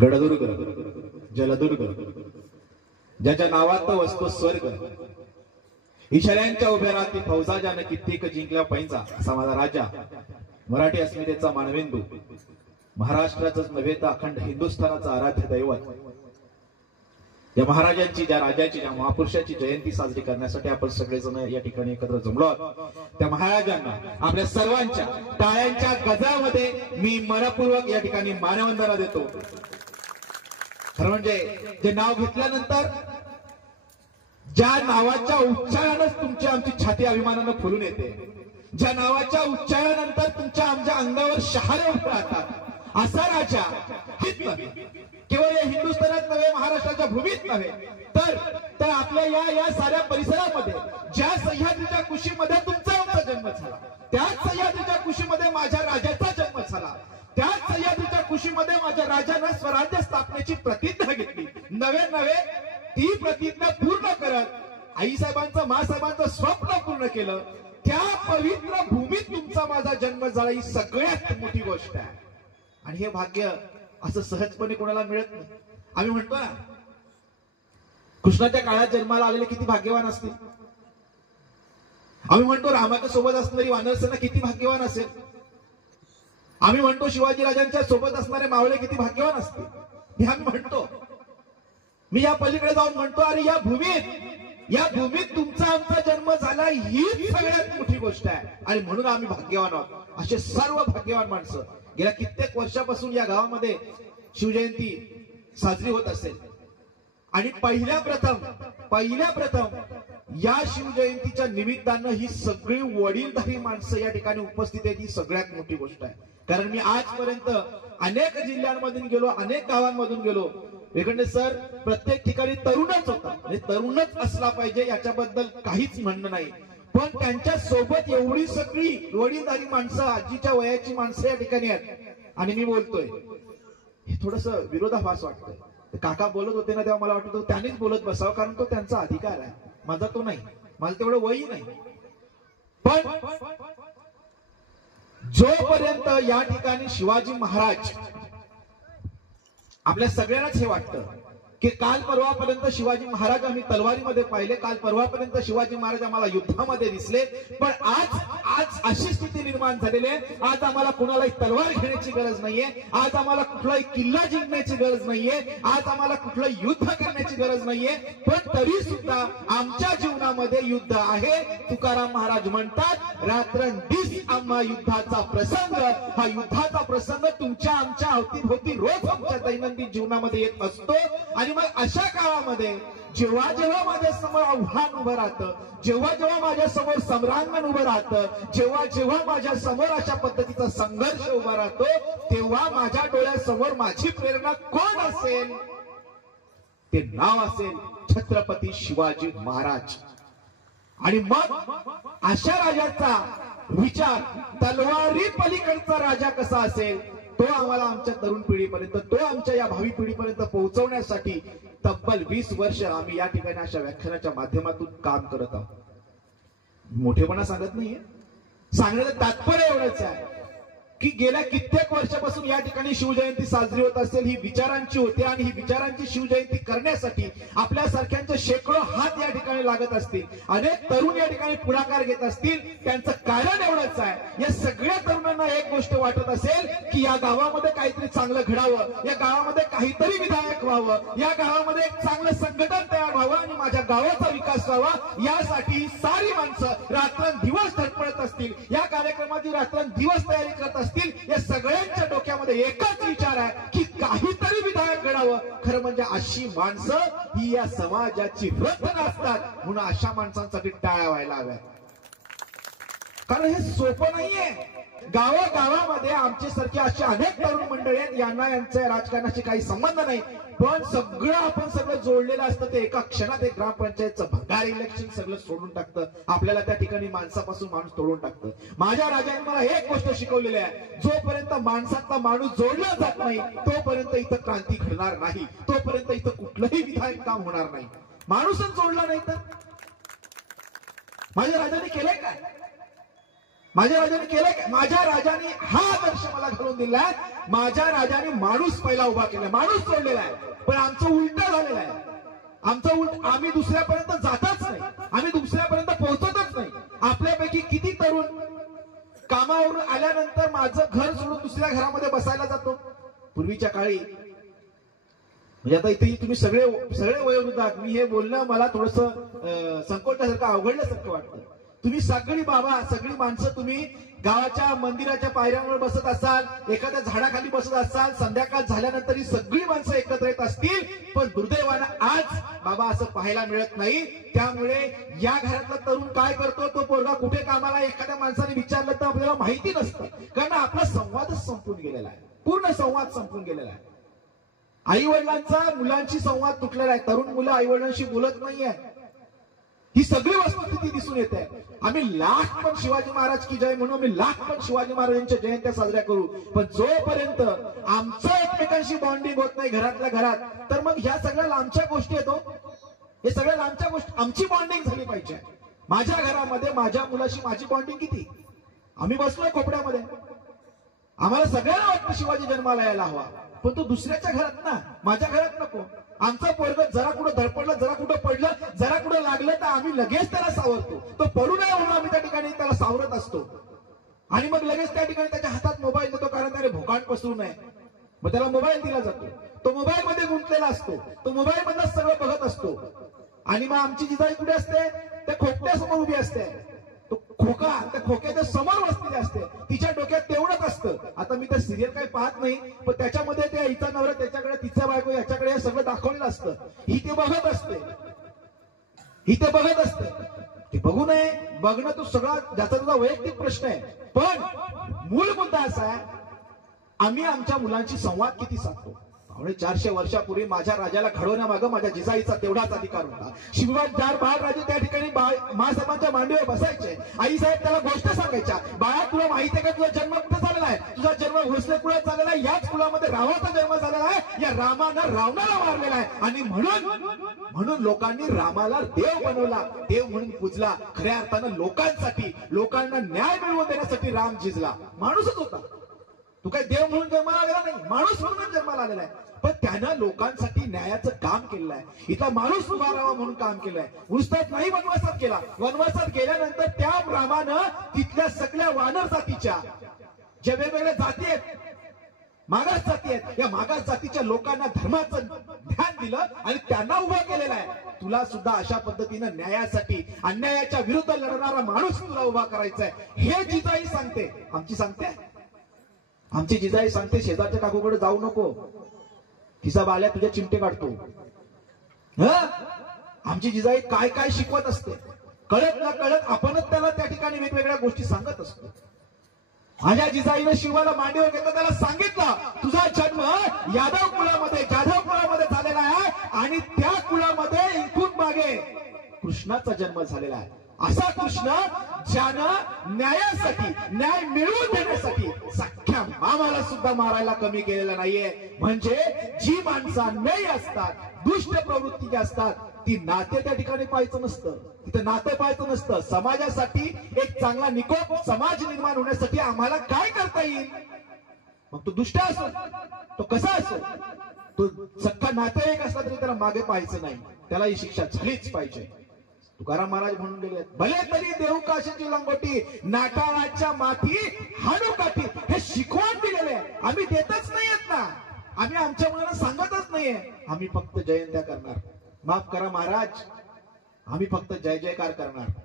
गडदुर्ग, जलदुर्ग, ज्याच्या नावात वसतो स्वर्ग, इशाऱ्यांच्या उभ्या राहती फौजा ज्यानं कित्येक जिंकल्या पैंजा, असा माझा राजा, मराठी अस्मितेचा मानवेंदू, महाराष्ट्राचंच नव्हे तर अखंड हिंदुस्थानाचं आराध्य दैवत, या महाराजांची, ज्या राजाची, ज्या महापुरुषाची जयंती साजरी करण्यासाठी आपण सगळेजण या ठिकाणी एकत्र जमलो आहोत. त्या महाराजांना आपल्या सर्वांच्या टाळ्यांच्या गजरामध्ये मी मनपूर्वक या ठिकाणी मानवंदना देतो. खरं म्हणजे जे नाव घेतल्यानंतर ज्या नावाच्या उच्चारानंच तुमची आमची छाती अभिमानानं फुलून येते, ज्या नावाच्या उच्चारानंतर तुमच्या आमच्या अंगावर शहारे उभे राहतात, असा राजा हित केवळ या हिंदुस्थानात नव्हे, महाराष्ट्राच्या भूमीत नव्हे, तर आपल्या या साऱ्या परिसरामध्ये ज्या सह्याद्रीच्या कुशीमध्ये तुमचा आमचा जन्म झाला, त्याच सह्याद्रीच्या कुशीमध्ये माझ्या राजाचा जन्म झाला, त्याच सह्याद्रीच्या कुशीमध्ये माझ्या राजानं स्वराज्य स्थापनेची प्रतिज्ञा घेतली. नवे ती प्रतिज्ञा पूर्ण करत आईसाहेबांचं, मासाहेबांचं स्वप्न पूर्ण केलं. त्या पवित्र भूमीत तुमचा माझा जन्म झाला, ही सगळ्यात मोठी गोष्ट आहे. आणि हे भाग्य असं सहजपणे कोणाला मिळत नाही. आम्ही म्हणतो ना, कृष्णाच्या काळात जन्माला आलेले किती भाग्यवान असतील. आम्ही म्हणतो रामाच्या सोबत असणारी वानरसेना किती भाग्यवान असेल. आम्ही म्हणतो शिवाजी राजांच्या सोबत असणारे मावळे किती भाग्यवान असतील. हे आम्ही म्हणतो. मी या पलीकडे जाऊन म्हणतो, अरे या भूमीत तुमचा आमचा जन्म झाला, ही सगळ्यात मोठी गोष्ट आहे. आणि म्हणून आम्ही भाग्यवान आहोत. असे सर्व भाग्यवान माणसं गेल्या कित्येक वर्षापासून या गावामध्ये शिवजयंती साजरी होत असेल. आणि पहिल्या प्रथम या शिवजयंतीच्या निमित्तानं ही सगळी वडीलधारी माणसं या ठिकाणी उपस्थित आहेत, ही सगळ्यात मोठी गोष्ट आहे. कारण मी आजपर्यंत अनेक जिल्ह्यांमधून गेलो, अनेक गावांमधून गेलो. वेगळे सर, प्रत्येक ठिकाणी तरुणच होता, तरुणच असला पाहिजे याच्याबद्दल काहीच म्हणणं नाही, पण त्यांच्या सोबत एवढी सगळी वडीलधारी माणसं, आजीच्या वयाची माणसं या ठिकाणी आहेत. आणि मी बोलतोय, हे थोडस विरोधाभास वाटतंय. काका बोलत होते ना, तेव्हा मला वाटत होतं त्यांनीच बोलत बसावं, कारण तो त्यांचा अधिकार आहे, माझा तो नाही, माझं तेवढं वय नाही. पण जोपर्यंत या ठिकाणी शिवाजी महाराज, आपल्या सगळ्यांनाच हे वाटतं की काल परवापर्यंत शिवाजी महाराज आम्ही तलवारीमध्ये पाहिले, काल परवापर्यंत शिवाजी महाराज आम्हाला युद्धामध्ये दिसले, पण आज अशी स्थिती निर्माण झालेली आहे, आज आम्हाला कुणालाही तलवार घेण्याची गरज नाहीये, आज आम्हाला कुठलाही किल्ला जिंकण्याची गरज नाहीये, आज आम्हाला कुठलंही युद्ध करण्याची गरज नाहीये. पण तरी सुद्धा आमच्या जीवनामध्ये युद्ध आहे. तुकाराम महाराज म्हणतात, रात्रंदिवस आम्हा युद्धाचा प्रसंग, हा युद्धाचा प्रसंग तुमच्या आमच्या अवतीभोवती रोज आमच्या दैनंदिन जीवनामध्ये येत असतो. आणि मग अशा काळामध्ये जेव्हा माझ्या समोर आव्हान उभं राहतं, जेव्हा माझ्या समोर सम्रांगण उभं राहतं, जेव्हा माझ्या समोर अशा पद्धतीचा संघर्ष उभा राहतो, तेव्हा माझ्या डोळ्यासमोर माझी प्रेरणा कोण असेल? ते नाव असेल छत्रपती शिवाजी महाराज. आणि मग अशा राजाचा विचार, तलवारी पलीकडचा राजा कसा असेल, तो आम्हाला आमच्या तरुण पिढीपर्यंत, तो आमच्या या भावी पिढीपर्यंत पोहोचवण्यासाठी तब्बल 20 वर्ष आम्ही या ठिकाणी अशा व्याख्यानाच्या माध्यमातून काम करत आहोत. मोठेपणा सांगत नाहीये, सांगण्याचं तात्पर्य एवढंच आहे की गेल्या कित्येक वर्षापासून या ठिकाणी शिवजयंती साजरी होत असेल, ही विचारांची होती. आणि ही विचारांची शिवजयंती करण्यासाठी आपल्यासारख्यांचे शेकडो हात या ठिकाणी लागत असतील, अनेक तरुण या ठिकाणी पुढाकार घेत असतील. त्यांचं कारण एवढंच आहे, या सगळ्या तरुणांना एक गोष्ट वाटत असेल की या गावामध्ये काहीतरी चांगलं घडावं, या गावामध्ये काहीतरी विधायक व्हावं, या गावामध्ये एक चांगलं संघटन तयार व्हावं आणि माझ्या गावाचा विकास व्हावा, यासाठी सारी माणसं रात्रंदिवस धडपडत असतील, या कार्यक्रमाची रात्रंदिवस तयारी करत असतील. या सगळ्यांच्या डोक्यामध्ये एकच विचार आहे की काहीतरी विधायक घडावं. खरं म्हणजे अशी माणसं ही या समाजाची रत्न असतात, म्हणून अशा माणसांसाठी टाळ्या व्हायला हव्यात. कारण हे सोपं नाहीये. गावागावामध्ये आमचे सारखे असे अनेक तरुण मंडळी आहेत, यांना यांच्या राजकारणाशी काही संबंध नाही, पण आपण सगळं जोडलेलं असतं. ते एका क्षणात एक ग्रामपंचायतचं भंगार इलेक्शन सगळं सोडून टाकतं, आपल्याला त्या ठिकाणी माणसापासून माणूस तोडून टाकतं. माझ्या राजाने मला एक गोष्ट शिकवलेली आहे, जोपर्यंत माणसातला माणूस जोडला जात नाही, तोपर्यंत इथं क्रांती घडणार नाही, तोपर्यंत इथं कुठलंही विधायक काम होणार नाही. माणूसच जोडला नाही तर माझ्या राजाने केलंय काय? माझ्या राजाने केलं काय? माझ्या राजाने हा आदर्श मला घालून दिलाय. माझ्या राजाने माणूस पहिला उभा केलाय, माणूस सोडलेला आहे. पण आमचं उलट झालेलं आहे. आमचं उलट, आम्ही दुसऱ्यापर्यंत जातच नाही, आम्ही दुसऱ्यापर्यंत पोहोचतच नाही. आपल्यापैकी किती तरुण कामावरून आल्यानंतर माझं घर सोडून दुसऱ्या घरामध्ये बसायला जातो. पूर्वीच्या काळी म्हणजे आता इथे तुम्ही सगळे वयोवृद्ध आहात. मी हे बोलणं मला थोडस संकोचासारखं अवघडल्यासारखं वाटतं. तुम्ही सगळी बाबा, सगळी माणसं तुम्ही गावाच्या मंदिराच्या पायऱ्यांवर बसत असाल, एखाद्या झाडाखाली बसत असाल, संध्याकाळ झाल्यानंतर ही सगळी माणसं एकत्र येत असतील. पण दुर्दैवानं आज बाबा असं पाहायला मिळत नाही. त्यामुळे या घरातला तरुण काय करतो, तो पोरगा कुठे कामाला, एखाद्या माणसाने विचारलं तर आपल्याला माहिती नसतं. कारण आपला संवादच संपून गेलेला आहे, पूर्ण संवाद संपून गेलेला आहे. आई वडिलांचा मुलांशी संवाद तुटलेला आहे. तरुण मुलं आई वडिलांशी बोलत नाहीये. ही सगळी वस्तुस्थिती दिसून येते. आम्ही लाख पण शिवाजी महाराज की जय म्हणून, आम्ही लाख पण शिवाजी महाराजांच्या जयंत्या साजऱ्या करू, पण जोपर्यंत आमचं एकमेकांशी बॉन्डिंग होत नाही घरातल्या घरात, तर मग ह्या सगळ्या लांबच्या गोष्टी येतो. हे सगळ्या लांबच्या गोष्टी, आमची बॉन्डिंग झाली पाहिजे. माझ्या घरामध्ये माझ्या मुलाशी माझी बॉन्डिंग किती, आम्ही बसलोय खोपड्यामध्ये, आम्हाला सगळ्यांना वाटतं शिवाजी जन्माला यायला हवा, पण तो दुसऱ्याच्या घरात ना, माझ्या घरात नको. आमचा पोरग जरा कुठं धडपडलं, जरा कुठं पडलं, जरा कुठं लागलं तर आम्ही लगेच त्याला सावरतो. तो पडू नये म्हणून आम्ही त्या ठिकाणी त्याला सावरत असतो. आणि मग लगेच त्या ठिकाणी त्याच्या हातात मोबाईल देतो, कारण त्याने भोकाण पसरू नये. मग त्याला मोबाईल दिला जातो. तो मोबाईल मध्ये गुंतलेला असतो, तो मोबाईल मधलं सगळं बघत असतो. आणि मग आमची जिजाई कुठे असते, त्या खोक्यासमोर उभी असते. तो खोका त्या खोक्याच्या समोर बसलेली असते. तिच्या डोक्यात तेवढंच असतं. आता मी त्या सिरियल काही पाहत नाही, पण त्याच्यामध्ये त्या हिचा नवरा त्याच्याकडे, तिचा बायको याच्याकडे, हे सगळं दाखवलेलं असतं. ही ते बघत असते, ही ते बघत असते. ते बघू नये, बघणं तो सगळा ज्याचा तुझा वैयक्तिक प्रश्न आहे. पण मूळ मुद्दा असा आहे, आम्ही आमच्या मुलांशी संवाद किती साधतो. 400 वर्षापूर्वी माझ्या राजाला घडवण्यामागं माझ्या जिजाईचा तेवढाच अधिकार होता. शिवराज राजे त्या ठिकाणी महासाहेबांच्या मांडीवर बसायचे. आई साहेब त्याला गोष्ट सांगायच्या, बाळा तुला माहिती आहे का तुझा जन्म कुठे झालेला आहे, तुझा जन्म भोसले कुळात झालेला आहे, याच कुळामध्ये रावाचा जन्म झालेला आहे, या रामानं रावणाला मारलेला आहे. आणि म्हणून लोकांनी रामाला देव बनवला, देव म्हणून पूजला. खऱ्या अर्थानं लोकांसाठी, लोकांना न्याय मिळवून देण्यासाठी राम झिजला. माणूसच होता तू, काही देव म्हणून जन्माला आलेला नाही, माणूस म्हणून जन्माला आलेला आहे. पण त्यानं लोकांसाठी न्यायाचं काम केलेलं आहे. इथला माणूस उभा राहावा म्हणून काम केलंय. नुसताच नाही वनवासात गेला, वनवासात गेल्यानंतर त्या रामानं तिथल्या सगळ्या वानर जातीच्या ज्या वेगवेगळ्या जाती आहेत, मागास जाती आहेत, या मागास जातीच्या लोकांना धर्माचं ध्यान दिलं आणि त्यांना उभा केलेला आहे. तुला सुद्धा अशा पद्धतीनं न्यायासाठी, अन्यायाच्या विरुद्ध लढणारा माणूस तुला उभा करायचा आहे, हे जिजाई सांगते. आमची जिजाई सांगते, शेजारच्या काकूकडे जाऊ नको, तिचा बाल्या तुझ्या चिमटे काढतो. आमची जिजाई काय काय शिकवत असते, कळत ना कळत आपणच त्याला त्या ठिकाणी वेगवेगळ्या गोष्टी सांगत असतो. माझ्या जिजाईनं शिवाला मांडीवर घेतलं, त्याला सांगितलं तुझा जन्म यादव कुळामध्ये, जाधव कुळामध्ये झालेला आहे आणि त्या कुळामध्ये इथून मागे कृष्णाचा जन्म झालेला आहे. असा कृष्ण ज्यानं न्यायासाठी, न्याय मिळवून देण्यासाठी सख्या मामाला सुद्धा मारायला कमी केलेला नाहीये. म्हणजे जी माणसं अन्यायी असतात, दुष्ट प्रवृत्ती असतात, ती नाते त्या ठिकाणी पाहायचं नसतं, तिथं नातं पाहायचं नसतं. समाजासाठी एक चांगला निकोप समाज निर्माण होण्यासाठी आम्हाला काय करता येईल, मग तो दुष्ट असो, तो कसा असो, तो सख्खा नातेवाईक असला तरी त्याला मागे पाहायचं नाही, त्याला ही शिक्षा झालीच पाहिजे. तुकाराम महाराज म्हणून गेले, भले तरी देऊ काशीची लंगोटी, नाटाळाच्या माथी हाणू काठी. हे शिकवण दिलेले आम्ही देतच नाहीयेत ना, आम्ही आमच्या मुलांना सांगतच नाहीये. आम्ही फक्त जयंत्या करणार, माफ करा महाराज, आम्ही फक्त जय जयकार करणार.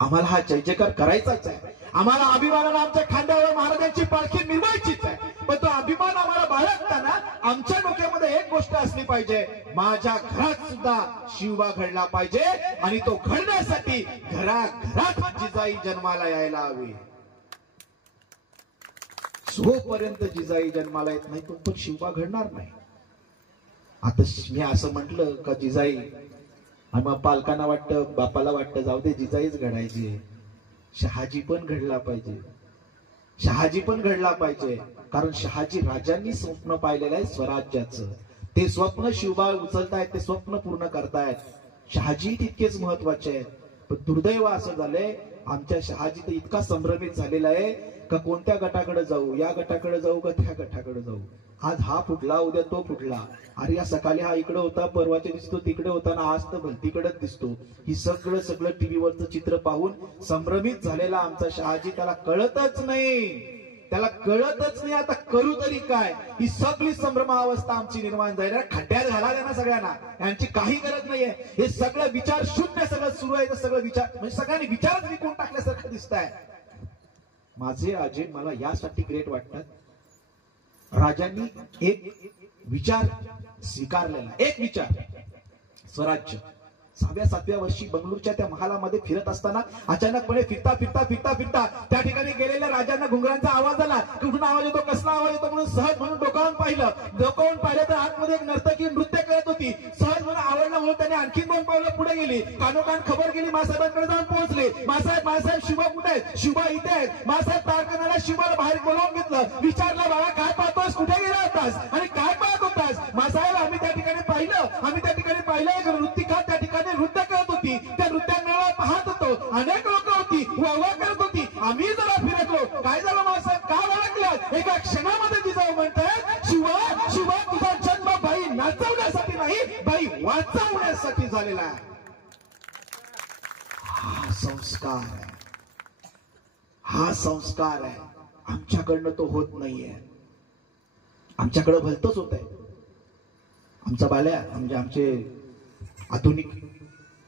आम्हाला हा जय जयकार करायचाच आहे. आम्हाला अभिमानानं आमच्या खांद्यावर महाराजांची पालखी मिरवायचीच आहे. पण तो अभिमान आम्हाला बाळगताना आमच्या डोक्यामध्ये एक गोष्ट असली पाहिजे, माझ्या घरात सुद्धा शिवबा घडला पाहिजे आणि तो घडण्यासाठी घराघरात जिजाई जन्माला यायला हवी. जोपर्यंत जिजाई जन्माला येत नाही तोपर्यंत शिवबा घडणार नाही. आता मी असं म्हटलं का जिजाई, आणि मग पालकांना वाटतं, बापाला वाटतं जाऊ दे जिजाईच घडायची, शहाजी पण घडला पाहिजे, शहाजी पण घडला पाहिजे. कारण शहाजी राजांनी स्वप्न पाहिलेलं आहे स्वराज्याचं, ते स्वप्न शिवबा उचलतायत, ते स्वप्न पूर्ण करतायत. शहाजी तितकेच महत्वाचे आहेत. पण दुर्दैव असं झालंय, आमच्या शहाजी तर इतका संभ्रमित झालेला आहे का कोणत्या गटाकडे जाऊ, या गटाकडे जाऊ का त्या गटाकडे जाऊ, आज हा फुटला उद्या तो फुटला, अरे या सकाळी हा इकडे होता परवाच्या दिसतो तिकडे होता ना आज तर भलतीकडेच दिसतो. ही सगळं टीव्हीवरचं चित्र पाहून संभ्रमित झालेला आमचा शहाजी, त्याला कळतच नाही आता करू तरी काय. ही सगळी संभ्रमावस्था आमची निर्माण झाली. खड्ड्यात घाला द्या ना सगळ्यांना, यांची काही गरज नाहीये. हे सगळं विचार शून्य सगळं सुरू आहे, सगळं विचार म्हणजे सगळ्यांनी विचारच विकून टाकल्यासारखं दिसत आहे. माझे आजे मला यासाठी ग्रेट वाटतात, राजांनी एक विचार स्वीकारलेला, एक विचार स्वराज्य. 6व्या-7व्या वर्षी बंगळूरच्या त्या महालामध्ये फिरत असताना अचानकपणे फिरता त्या ठिकाणी गेलेल्या राजांना घुंगरांचा आवाज आला. कुठून आवाज येतो, कसला आवाज येतो म्हणून सहज म्हणून डोकावून पाहिलं तर आतमध्ये एक नर्तकी नृत्य करत होती. सहज म्हणून आवडलं म्हणून त्याने आणखी 2 पावलं पुढे गेली. कानोकान खबर गेली, मासाहेबांकडे जाऊन पोहोचले. मासाहेब शिवा कुठे आहेत? शिवा इथे आहेत. मासाहेब तारकनाला शिवाला बाहेर बोलावून घेतलं. विचारलं, बाबा काय पाहतोस, कुठे गेला होतास आणि काय पाहत होतास? मासाहेब आम्ही त्या ठिकाणी पाहिलं एक नृत्तिका त्या ठिकाणी नृत्य करत होती. त्या नृत्यांना पाहत होतो, अनेक लोक होती, वाह करत होती. आम्ही जरा फिरकलो. काय झालं मासाहेब, का वळखलं? एका क्षणामध्ये जिजाऊ म्हणतात, शिवा तुझा जन्म बाई नाचवण्यासाठी नाही, बाई वाचवण्यासाठी झालेला आहे. हा संस्कार आहे. आमच्याकडनं तो होत नाहीये. आमच्याकडे भलतच होत आहे. आमचा बाल्या म्हणजे आमचे आधुनिक,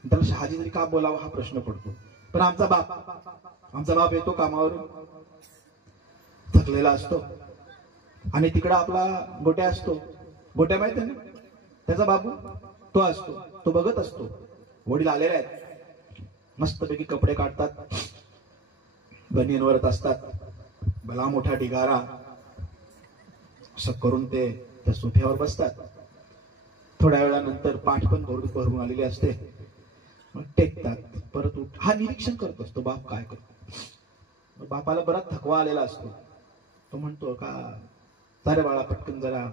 त्याला शहाजी तरी का बोलावा हा प्रश्न पडतो. पण आमचा बाप येतो कामावरून, थकलेला असतो आणि तिकडं आपला गोट्या असतो. गोट्या माहित आहे ना, त्याचा बाबू तो असतो, तो बघत असतो. वडील आलेले आहेत, मस्तपैकी कपडे काढतात, बनियनवरत असतात, भला मोठा ढिगारा असं करून ते त्या सोफ्यावर बसतात. थोड्या वेळानंतर पाठ पण भरून आलेली असते, मग टेकतात, परत हा निरीक्षण करत असतो बाप काय करतो. बापाला बराच थकवा आलेला असतो. तो म्हणतो का सारे बाळा पटकन जरा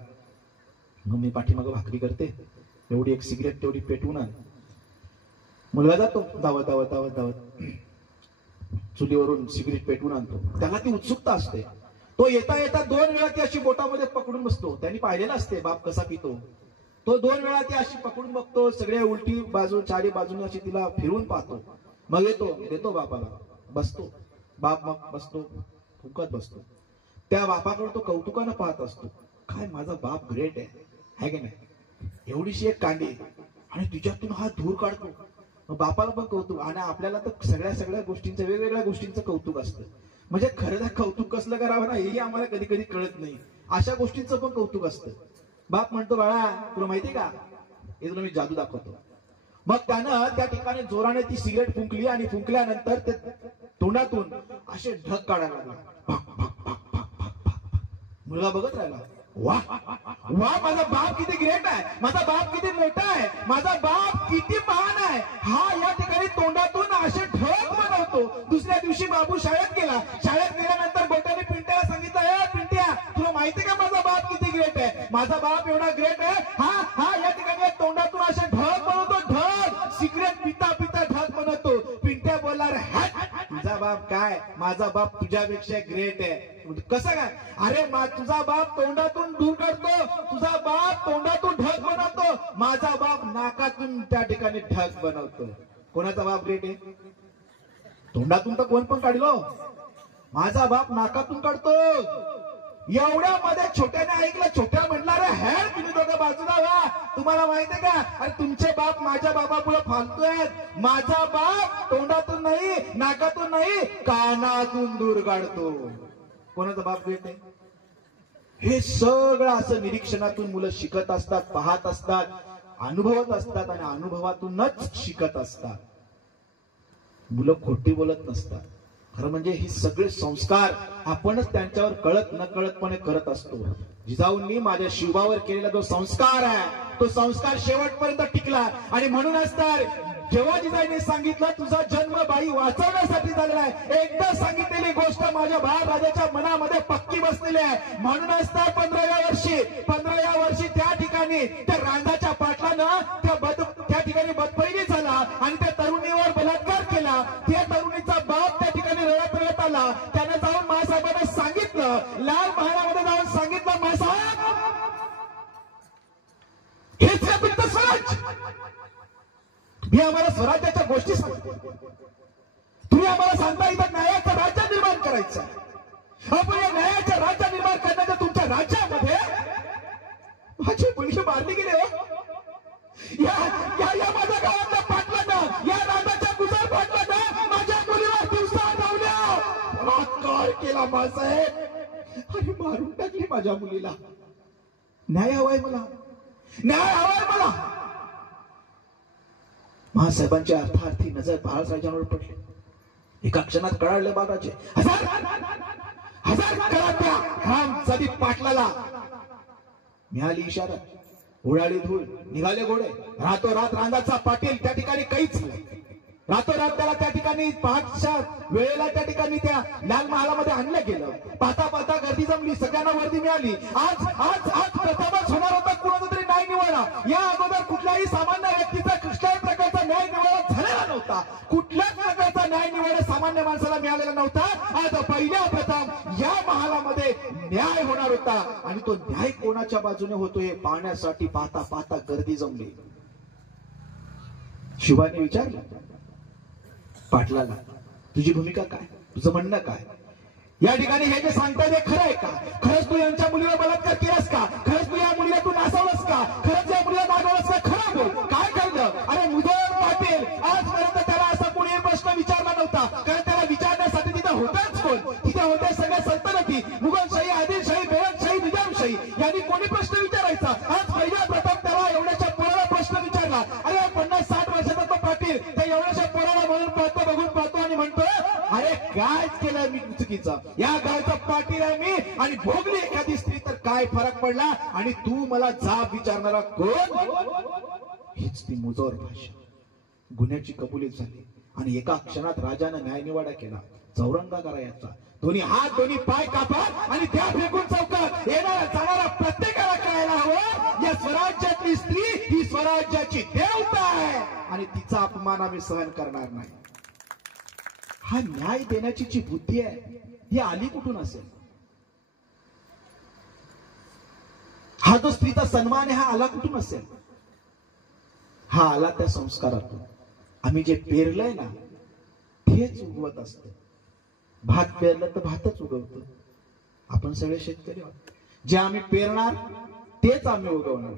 मम्मी पाठीमागं भाकरी करते, एवढी एक सिगरेट तेवढी पेटवून आण. मुलगा जातो धावत चुलीवरून सिगरेट पेटवून आणतो. त्याला ती उत्सुकता असते. तो येता 2 वेळा ती अशी बोटामध्ये पकडून बसतो. त्यांनी पाहिलेलं असते बाप कसा पितो. तो 2 वेळा ती अशी पकडून बघतो, सगळ्या उलटी बाजू चारी बाजूने अशी तिला फिरवून पाहतो. मग देतो बापाला, बसतो. बाप मग बसतो, फुकत बसतो. त्या बापाकडे तो कौतुकानं पाहत असतो. काय माझा बाप ग्रेट आहे की नाही. एवढीशी एक कांडी आणि तिच्यातून हा धूर काढतो. मग बापाला पण कौतुक. आणि आपल्याला तर सगळ्या गोष्टींचं, वेगवेगळ्या गोष्टींचं कौतुक असतं. म्हणजे खरं कौतुक कसलं करावं ना हेही आम्हाला कधी कधी कळत नाही. अशा गोष्टींचं पण कौतुक असतं. बाप म्हणतो, बाळा तुला माहितीये का, हे तुला मी जादू दाखवतो. मग त्यानं त्या ठिकाणी जोराने ती सिगरेट फुंकली आणि फुंकल्यानंतर ते तोंडातून असे ढग काढायला लागला. मुलगा बघत राहिला. वा माझा बाप किती ग्रेट आहे, माझा बाप किती मोठा आहे, माझा बाप किती महान आहे. हा या ठिकाणी तोंडातून असे ढग बनवतो. दुसऱ्या दिवशी बाबू शाळेत गेल्यानंतर गोट्याने पिंट्याला सांगितलं, पिंट्या तुला माहितीये का माझा बाप किती ग्रेट आहे. माझा बाप एवढा ग्रेट आहे, हा या ठिकाणी तोंडातून असे ढग बनवतो. ढग सिगरेट पिता ढग बनवतो. पिंट्या बोलणार, तुझा बाप काय, माझा बाप तुझ्यापेक्षा ग्रेट आहे. कसं काय? अरे तुझा बाप तोंडातून धूर काढतो, तुझा बाप तोंडातून ढग बनवतो, माझा बाप नाकातून त्या ठिकाणी ढग बनवतो. कोणाचा बाप ग्रेट आहे? तोंडातून तर कोण पण काढलो, माझा बाप नाकातून काढतो. एवढ्या मध्ये छोट्याने ऐकलं. छोट्या म्हणणार, हेड तुम्ही दोघं बाजूला व्हा, तुम्हाला माहितीये का, अरे तुमचे बाप माझ्या बापापुढे फालतोय. माझा बाप तोंडातून नाही, नाकातून नाही, कानातून दूर काढतो. कोणाचा बाप ग्रेट आहे? हे सगळं असं निरीक्षणातून मुलं शिकत असतात, पाहत असतात, अनुभवत असतात आणि अनुभवातूनच शिकत असतात. मुलं खोटी बोलत नसतात. खरं म्हणजे हे सगळे संस्कार आपणच त्यांच्यावर कळत नकळतपणे करत असतो. जिजाऊंनी माझ्या शिवावर केलेला जो संस्कार आहे तो संस्कार शेवटपर्यंत टिकला. आणि म्हणूनच तर जेव्हा जिजाईने सांगितलं तुझा जन्म बाई वाचवण्यासाठी झालेला आहे, एकदा सांगितलेली गोष्ट माझ्या महाराजाच्या मनामध्ये पक्की बसलेली आहे. म्हणूनच तर 15व्या वर्षी त्या ठिकाणी त्या रांधाच्या पाटलानं त्या ठिकाणी बदपैली झाला आणि त्या तरुणीवर बलात्कार केला. त्या तरुणीचा बाप त्या ठिकाणी रडत रडत आला. त्याने जाऊन मासाहेबांना सांगितलं, लाल महालामध्ये जाऊन सांगितलं, मासाहेब हेच का तुमचं स्वराज्य? मी आम्हाला स्वराज्याच्या गोष्टी सांगतो, तुम्ही आम्हाला सांगता इथं न्यायाचं राज्य निर्माण करायचं. आपण या न्यायाचं राज्य निर्माण करण्याच्या तुमच्या राज्यामध्ये माझी मुलगी मारली गेली हो. या माझ्या गावातल्या पाटलांना, या राजाच्या गुजर पाटलांना माझ्या मुलीवर दिवसा धावल्या बलात्कार केला मासाहेब आणि मारून टाकली माझ्या मुलीला. न्याय हवाय मला, न्याय हवाय मला. महासाहेबांची अर्थार्थी नजर बाळासाहेबांवर पडली. एका क्षणात कळाले बाबाचे हजार करात्या रामजादी पाटलाला मिळाली इशारा. उडाली धूळ, निघाले घोडे. रातोरात रांगाचा पाटील त्या ठिकाणी काहीच नाही. रातोरात त्याला त्या ठिकाणी पहाटच्या वेळेला त्या ठिकाणी त्या लाल महालामध्ये आणलं गेलं. पाहता पाहता गर्दी जमली, सगळ्यांना वर्दी मिळाली. आज आज आज प्रथमच होणार होता कुणाचा तरी न्याय निवाडा. या अगोदर कुठल्याही सामान्य व्यक्तीचा कुठल्याही प्रकारचा न्याय निवाडा झालेला नव्हता. कुठल्याच प्रकारचा न्याय निवाडा सामान्य माणसाला मिळालेला नव्हता. आज पहिल्या प्रथम या महालामध्ये न्याय होणार होता आणि तो न्याय कोणाच्या बाजूने होतो हे पाहण्यासाठी पाहता पाहता गर्दी जमली. शिवाने विचारलं पाटलाला, तुझी भूमिका काय, तुझं म्हणणं काय? या ठिकाणी हे जे सांगताय ते खरं आहे का? खरंच तू यांच्या मुलीवर बलात्कार केलास का? खरंच तू या मुलीला तू नाचवलंस का? खरंच या मुलीला नागवलंस का? खरं बोल, काय कळलं? अरे मुदोर पाटील आजपर्यंत त्याला असा कोणी प्रश्न विचारला नव्हता, कारण त्याला विचारण्यासाठी तिथं होताच कोण? तिथे होते सगळ्या सल्तनती, मुघलशाही, आदिलशाही, बेगमशाही, निजामशाही. यांनी कोणी प्रश्न विचारायचा? आज पहिल्या प्रथम त्याला एवढ्याच्या पोराला प्रश्न विचारला. अरे 50-60 वर्षाचा तो पाटील त्या एवढ्याशा पोराला म्हणून पाहतो, बघून पाहतो आणि म्हणतो, अरे काय केलं मी चुकीचं? या गावचा पाटील आहे मी आणि भोगली एखादी स्त्री तर काय फरक पडला? आणि तू मला जाब विचारणारा कोण? हीच ती मुजोर भाषा. गुन्ह्याची कबुली झाली आणि एका क्षणात राजानं न्यायनिवाडा केला. चौरंगा करायचा. दोन्ही हात दोन्ही पाय कापा आणि त्या फेकून चौकात येणारा जाणारा प्रत्येकाला कळायला हवं, या स्वराज्यातली स्त्री ही स्वराज्याची देवता आहे आणि तिचा अपमान आम्ही सहन करणार नाही. हा न्याय देण्याची जी बुद्धी आहे ही आली कुठून असेल? हा जो स्त्रीचा सन्मान आहे हा आला कुठून असेल? हा आला त्या संस्कारातून. आम्ही जे पेरलंय ना तेच उगवत असतं. भात पेरलं तर भातच उगवतो. आपण सगळे शेतकरी आहोत. जे आम्ही पेरणार तेच आम्ही उगवणार,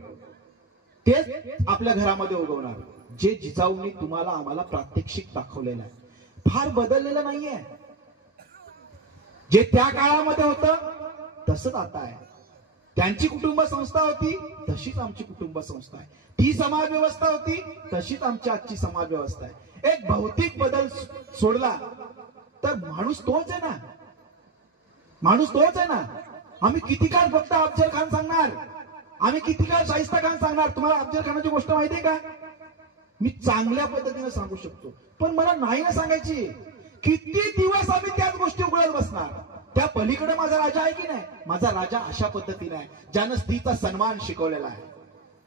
तेच आपल्या घरामध्ये उगवणार. जे जिजाऊंनी तुम्हाला आम्हाला प्रात्यक्षिक दाखवलेलं आहे, फार बदललेलं नाहीये. जे त्या काळामध्ये होतं तसंच आता आहे. त्यांची कुटुंब संस्था होती तशीच आमची कुटुंब संस्था आहे. ती समाज व्यवस्था होती तशीच आमची आजची समाज व्यवस्था आहे. एक भौतिक बदल सोडला तर माणूस तोच आहे ना, माणूस तोच आहे ना. आम्ही किती काळ फक्त अफजल खान सांगणार, आम्ही किती काळ शाहिस्ता खान सांगणार? तुम्हाला अफजल खानाची गोष्ट माहिती आहे का? मी चांगल्या पद्धतीने सांगू शकतो, पण मला नाही ना सांगायची. किती दिवस आम्ही त्याच गोष्टी उघडत बसणार? त्या पलीकडे माझा राजा आहे की नाही? माझा राजा अशा पद्धतीने आहे ज्यानं स्त्रीचा सन्मान शिकवलेला आहे,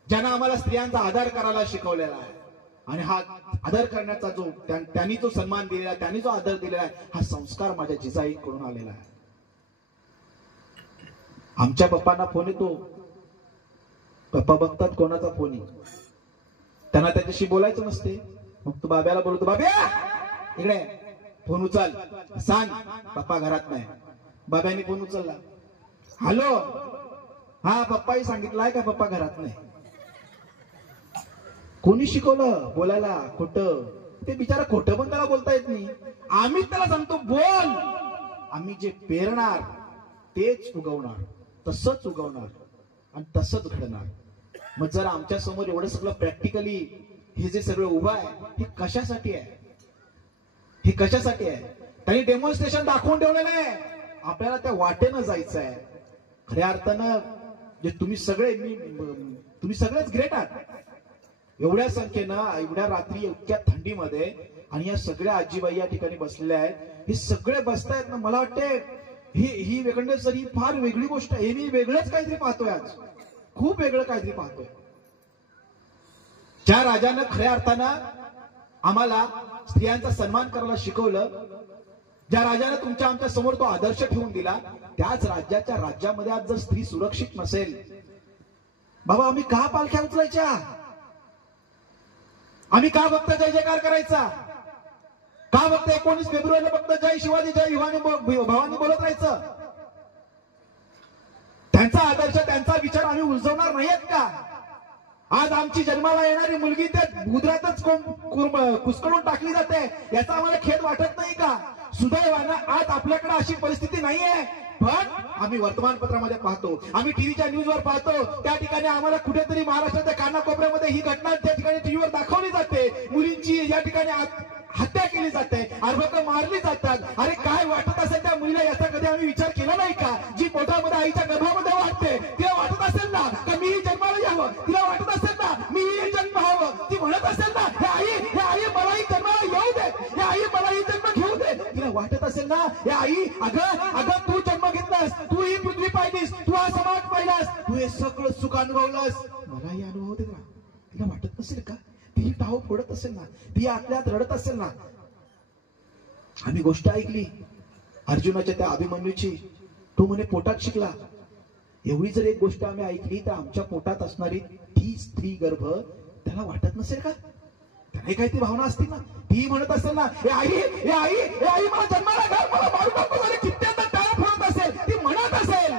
ज्यानं आम्हाला स्त्रियांचा आदर करायला शिकवलेला आहे. आणि हा आदर करण्याचा जो त्यांनी जो सन्मान दिलेला आहे, त्यांनी जो आदर दिलेला आहे, हा संस्कार माझ्या जिजाईकडून आलेला आहे. आमच्या पप्पांना फोन येतो, पप्पा बघतात कोणाचा फोन आहे, त्यांना त्याच्याशी बोलायचं नसते. मग तो बाब्याला बोलतो, बाब्या इकडे फोन उचल, सांग पप्पा घरात नाही. बाब्याने फोन उचलला, हॅलो, हा पप्पाही सांगितलं आहे का पप्पा घरात नाही? कोणी शिकवलं बोलायला खोटं? ते बिचारा खोटं पण त्याला बोलता येत नाही. आम्ही त्याला सांगतो बोल. आम्ही जे पेरणार तेच उगवणार, तसंच उगवणार आणि तसंच घडणार. मग जर आमच्या समोर एवढं सगळं प्रॅक्टिकली हे जे सगळं उभं आहे, हे कशासाठी आहे? हे कशासाठी आहे? त्यांनी डेमॉन्स्ट्रेशन दाखवून ठेवलेलं आहे. आपल्याला त्या वाटेनं जायचं आहे. खऱ्या अर्थानं जे तुम्ही सगळेच ग्रेट आहात. एवढ्या संख्येनं, एवढ्या रात्री, इतक्या थंडीमध्ये, आणि या सगळ्या आजीबाई या ठिकाणी बसलेल्या आहेत. हे सगळे बसतायत ना, मला वाटते ही वेगळे सर ही फार वेगळी गोष्ट आहे. मी वेगळंच काहीतरी पाहतोय आज, खूप वेगळं काहीतरी पाहतोय. ज्या राजानं खऱ्या अर्थानं आम्हाला स्त्रियांचा सन्मान करायला शिकवलं, ज्या राजाने तुमच्या आमच्या समोर तो आदर्श ठेवून दिला, त्याच राज्यामध्ये आज जर स्त्री सुरक्षित नसेल, बाबा आम्ही का पालख्या उचलायच्या? आम्ही का फक्त जय जयकार करायचा? का फक्त 19 फेब्रुवारीला फक्त जय शिवाजी जय भवानी बोलत राहायचं? त्यांचा आदर्श त्यांचा विचार आम्ही उलजवणार नाहीत का? आज आमची जन्माला येणारी मुलगी त्या भूद्रातच कुस्कळून टाकली जाते, याचा आम्हाला खेद वाटत नाही का? सुदैवानं आज आपल्याकडे अशी परिस्थिती नाहीये, पण आम्ही वर्तमानपत्रामध्ये पाहतो, आम्ही टीव्हीच्या न्यूजवर पाहतो, त्या ठिकाणी आम्हाला कुठेतरी महाराष्ट्राच्या कानाकोपऱ्यामध्ये ही घटना त्या ठिकाणी टीव्हीवर दाखवली जाते, मुलींची या ठिकाणी हत्या केली जाते, अर्भक मारली जातात. अरे काय वाटत असेल त्या मुलीला, याचा कधी आम्ही विचार केला नाही का? जी पोटामध्ये आईच्या गर्भामध्ये वाटते, तिला वाटत असेल ना का मीही जन्माला यावं? तिला वाटत असेल ना मीही जन्म व्हावं? ती म्हणत असेल ना हे आई मलाही जन्माला येऊ दे, हे आई मलाही जन्म घेऊ दे. तिला वाटत असेल ना हे आई अगं तू जन्म घेतलास, तू ही पृथ्वी पाहिलीस, तू हा समाज पाहिलास, तू हे सगळं सुख अनुभवलंस, मलाही अनुभव दे ना. तिला वाटत नसेल का? ती टाव फोडत असेल ना, ती आतल्यात रडत असेल ना. आम्ही गोष्ट ऐकली अर्जुनाच्या त्या अभिमन्यूची, तो म्हणे पोटात शिकला. एवढी जर एक गोष्ट आम्ही ऐकली तर आमच्या पोटात असणारी ती स्त्री गर्भ त्याला वाटत नसेल का? त्याला काही ती भावना असतील ना. ती म्हणत असेल ना हे आई मला जन्माला घाल, मला मारू नको, अरे कित्येकदा टाळ फोडत असेल, ती म्हणत असेल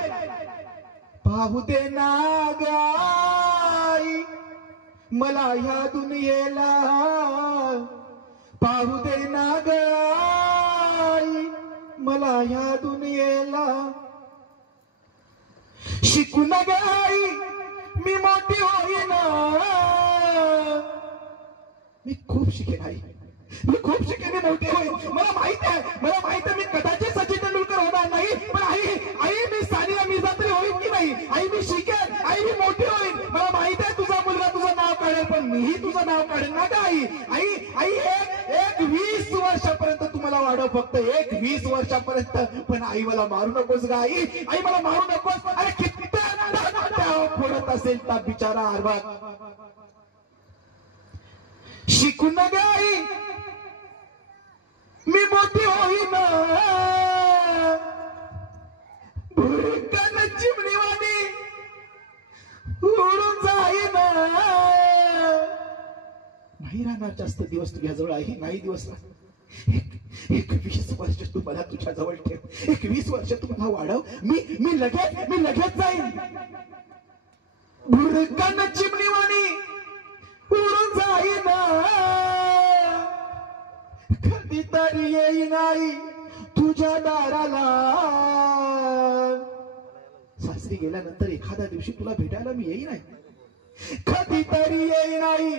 पाहू दे ना गाई मला ह्या दुनियेला, पाहू दे ना गाई मला ह्या दुनियेला, शिकून गाई मी मोठी होईना. मी खूप शिकेन आई, मी खूप शिकेन, मी मोठी होईन. मला माहित आहे मी कदाचित सचिन तेंडुलकर होणार नाही, पण आई मी सानिया मिर्झा तरी होईन की नाही? आई मी शिकेन, आई मी मोठी होईन. मला माहित आहे तुझा मुलगा तुझं नाव काढेल, पण मीही तुझं नाव काढेल ना का आई? एक 20 वर्षापर्यंत तुम्हाला वाढव, फक्त 20 वर्षापर्यंत. पण आई मला मारू नकोस गा आई मला मारू नकोस. अरे किती फोडत असेल त्या बिचारा अर्भक. शिकून गाई मी मोठी होईन, भुरकन चिमणीवाणी उडून जाईन. नाही राहणार जास्त दिवस तुझ्याजवळ आई, नाही दिवस राहणार. एक 20 वर्ष तू मला तुझ्या जवळ ठेव, 20 वर्ष तू मला वाढव, मी लगेच जाईन. भुरकन चिमणीवाणी उडून जाईन, कधीतरी येईन आई तुझ्या दाराला. सासरी गेल्यानंतर एखाद्या दिवशी तुला भेटायला मी येईन आई, कधीतरी येईन आई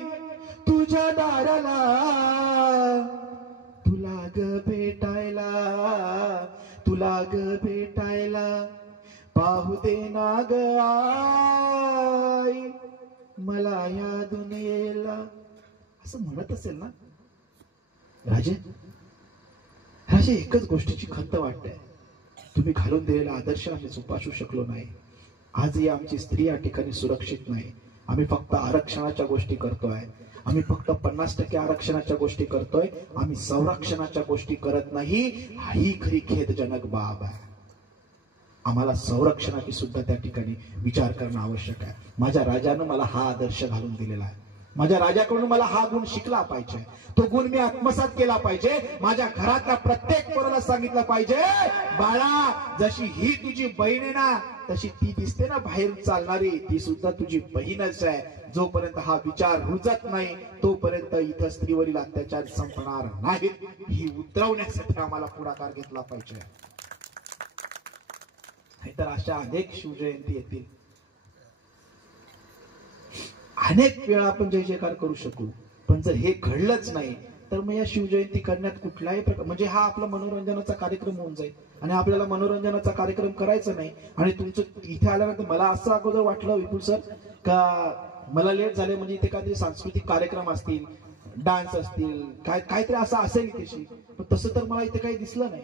तुझ्या दाराला. तुला ग भेटायला पाहू दे ना ग आई मला या दुनियेला. असं म्हणत असेल ना राजे एकच गोष्टीची खंत वाटते, तुम्ही घालून दिलेला आदर्श आम्ही जोपासू शकलो नाही. आजही आमची स्त्री या ठिकाणी सुरक्षित नाही. आम्ही फक्त आरक्षणाच्या गोष्टी करतोय, आम्ही फक्त 50% आरक्षणाच्या गोष्टी करतोय, आम्ही संरक्षणाच्या गोष्टी करत नाही. ही खरी खेदजनक बाब आहे. आम्हाला संरक्षणाची सुद्धा त्या ठिकाणी विचार करणं आवश्यक आहे. माझ्या राजानं मला हा आदर्श घालून दिलेला आहे, माझ्या राजाकडून मला हा गुण शिकला पाहिजे, तो गुण मी आत्मसात केला पाहिजे. माझ्या घरातल्या प्रत्येक पोराला सांगितलं पाहिजे, बाळा जशी ही तुझी बहीण आहे ना, तशी ती दिसते ना बाहेर चालणारी, ती सुद्धा तुझी बहीणच आहे. जोपर्यंत हा विचार रुजत नाही तोपर्यंत इथं स्त्रीवरील अत्याचार संपणार नाहीत. ही उतरवण्यासाठी आम्हाला पुढाकार घेतला पाहिजे. नाहीतर अशा अनेक शिवजयंती येतील, अनेक वेळा आपण जय जयकार करू शकू, पण जर हे घडलंच नाही तर मग या शिवजयंती करण्यात कुठलाही प्रकार, म्हणजे हा आपला मनोरंजनाचा कार्यक्रम होऊन जाईल. आणि आपल्याला मनोरंजनाचा कार्यक्रम करायचा नाही. आणि तुमचं इथे आल्यानंतर मला असं अगोदर वाटलं विपुल सर का मला लेट झाले, म्हणजे इथे काहीतरी सांस्कृतिक कार्यक्रम असतील, डान्स असतील, काहीतरी असं असेल इथे, पण तसं तर मला इथे काही दिसलं नाही.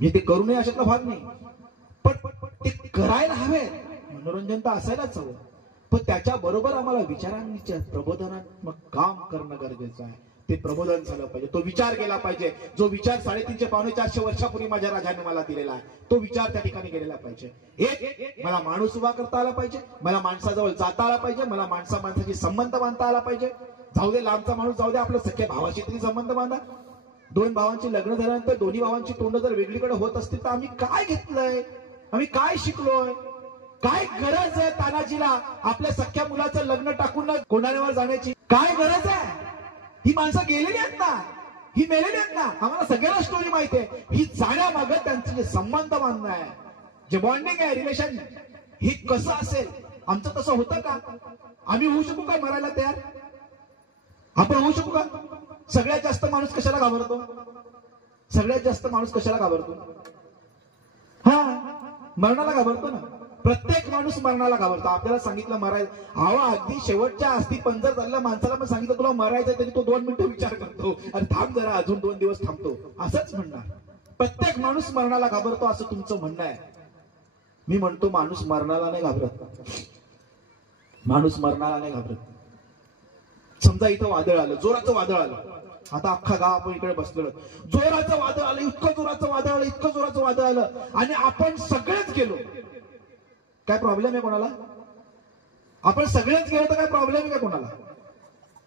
मी ते करू नये अशातला भाग नाही, पण ते करायला हवे. मनोरंजन तर असायलाच हवं. पण त्याच्याबरोबर आम्हाला विचारांच्या प्रबोधनात्मक काम करणं गरजेचं आहे. ते प्रबोधन झालं पाहिजे, तो विचार केला पाहिजे. जो विचार 350 पावणे 400 वर्षापूर्वी माझ्या राजाने मला दिलेला आहे, तो विचार त्या ठिकाणी गेलेला पाहिजे. एक, मला माणूस उभा करता आला पाहिजे, मला माणसाजवळ जाता आला पाहिजे, मला माणसाची संबंध बांधता आला पाहिजे. जाऊ दे लांबचा माणूस, जाऊ दे आपल्या सख्या भावाशी तरी संबंध बांधा. 2 भावांची लग्न झाल्यानंतर दोन्ही भावांची तोंड जर वेगळीकडे होत असतील तर आम्ही काय घेतलंय, आम्ही काय शिकलोय, काय गरज आहे तानाजीला आपल्या सख्या मुलाचं लग्न टाकून कोंढाण्यावर जाण्याची? काय गरज आहे? ही माणसं गेलेली आहेत ना, ही मेलेली आहेत ना, आम्हाला सगळ्यांना स्टोरी माहिती आहे. ही जाण्यामागं त्यांचे जे संबंध बांधणं आहे, जे बॉन्डिंग आहे, रिलेशन, हे कसं असेल? आमचं तसं होतं का? आम्ही होऊ शकू का मरायला तयार? आपण होऊ शकू का? सगळ्यात जास्त माणूस कशाला घाबरतो? सगळ्यात जास्त माणूस कशाला घाबरतो? हा, मरणाला घाबरतो ना. प्रत्येक माणूस मरणाला घाबरतो. आपल्याला सांगितलं मरायचं, अहो अगदी शेवटच्या अस्थि पंजर झालेल्या माणसाला पण सांगितलं तुला मरायचं, तरी तो 2 मिनिटं विचार करतो, अरे थांब जरा, अजून 2 दिवस थांबतो, असंच म्हणणार. प्रत्येक माणूस मरणाला घाबरतो असं तुमचं म्हणणं आहे. मी म्हणतो माणूस मरणाला नाही घाबरत, माणूस मरणाला नाही घाबरत. समजा इथं वादळ आलं, जोराचं वादळ आलं, आता अख्खा गाव आपण इकडे बसलेलो, जोराचं वादळ आलं, इतकं जोराचं वादळ आलं, इतकं जोराचं वादळ आलं, आणि आपण सगळेच गेलो. काय प्रॉब्लेम आहे कोणाला? आपण सगळेच गेलो तर काय प्रॉब्लेम आहे का कोणाला?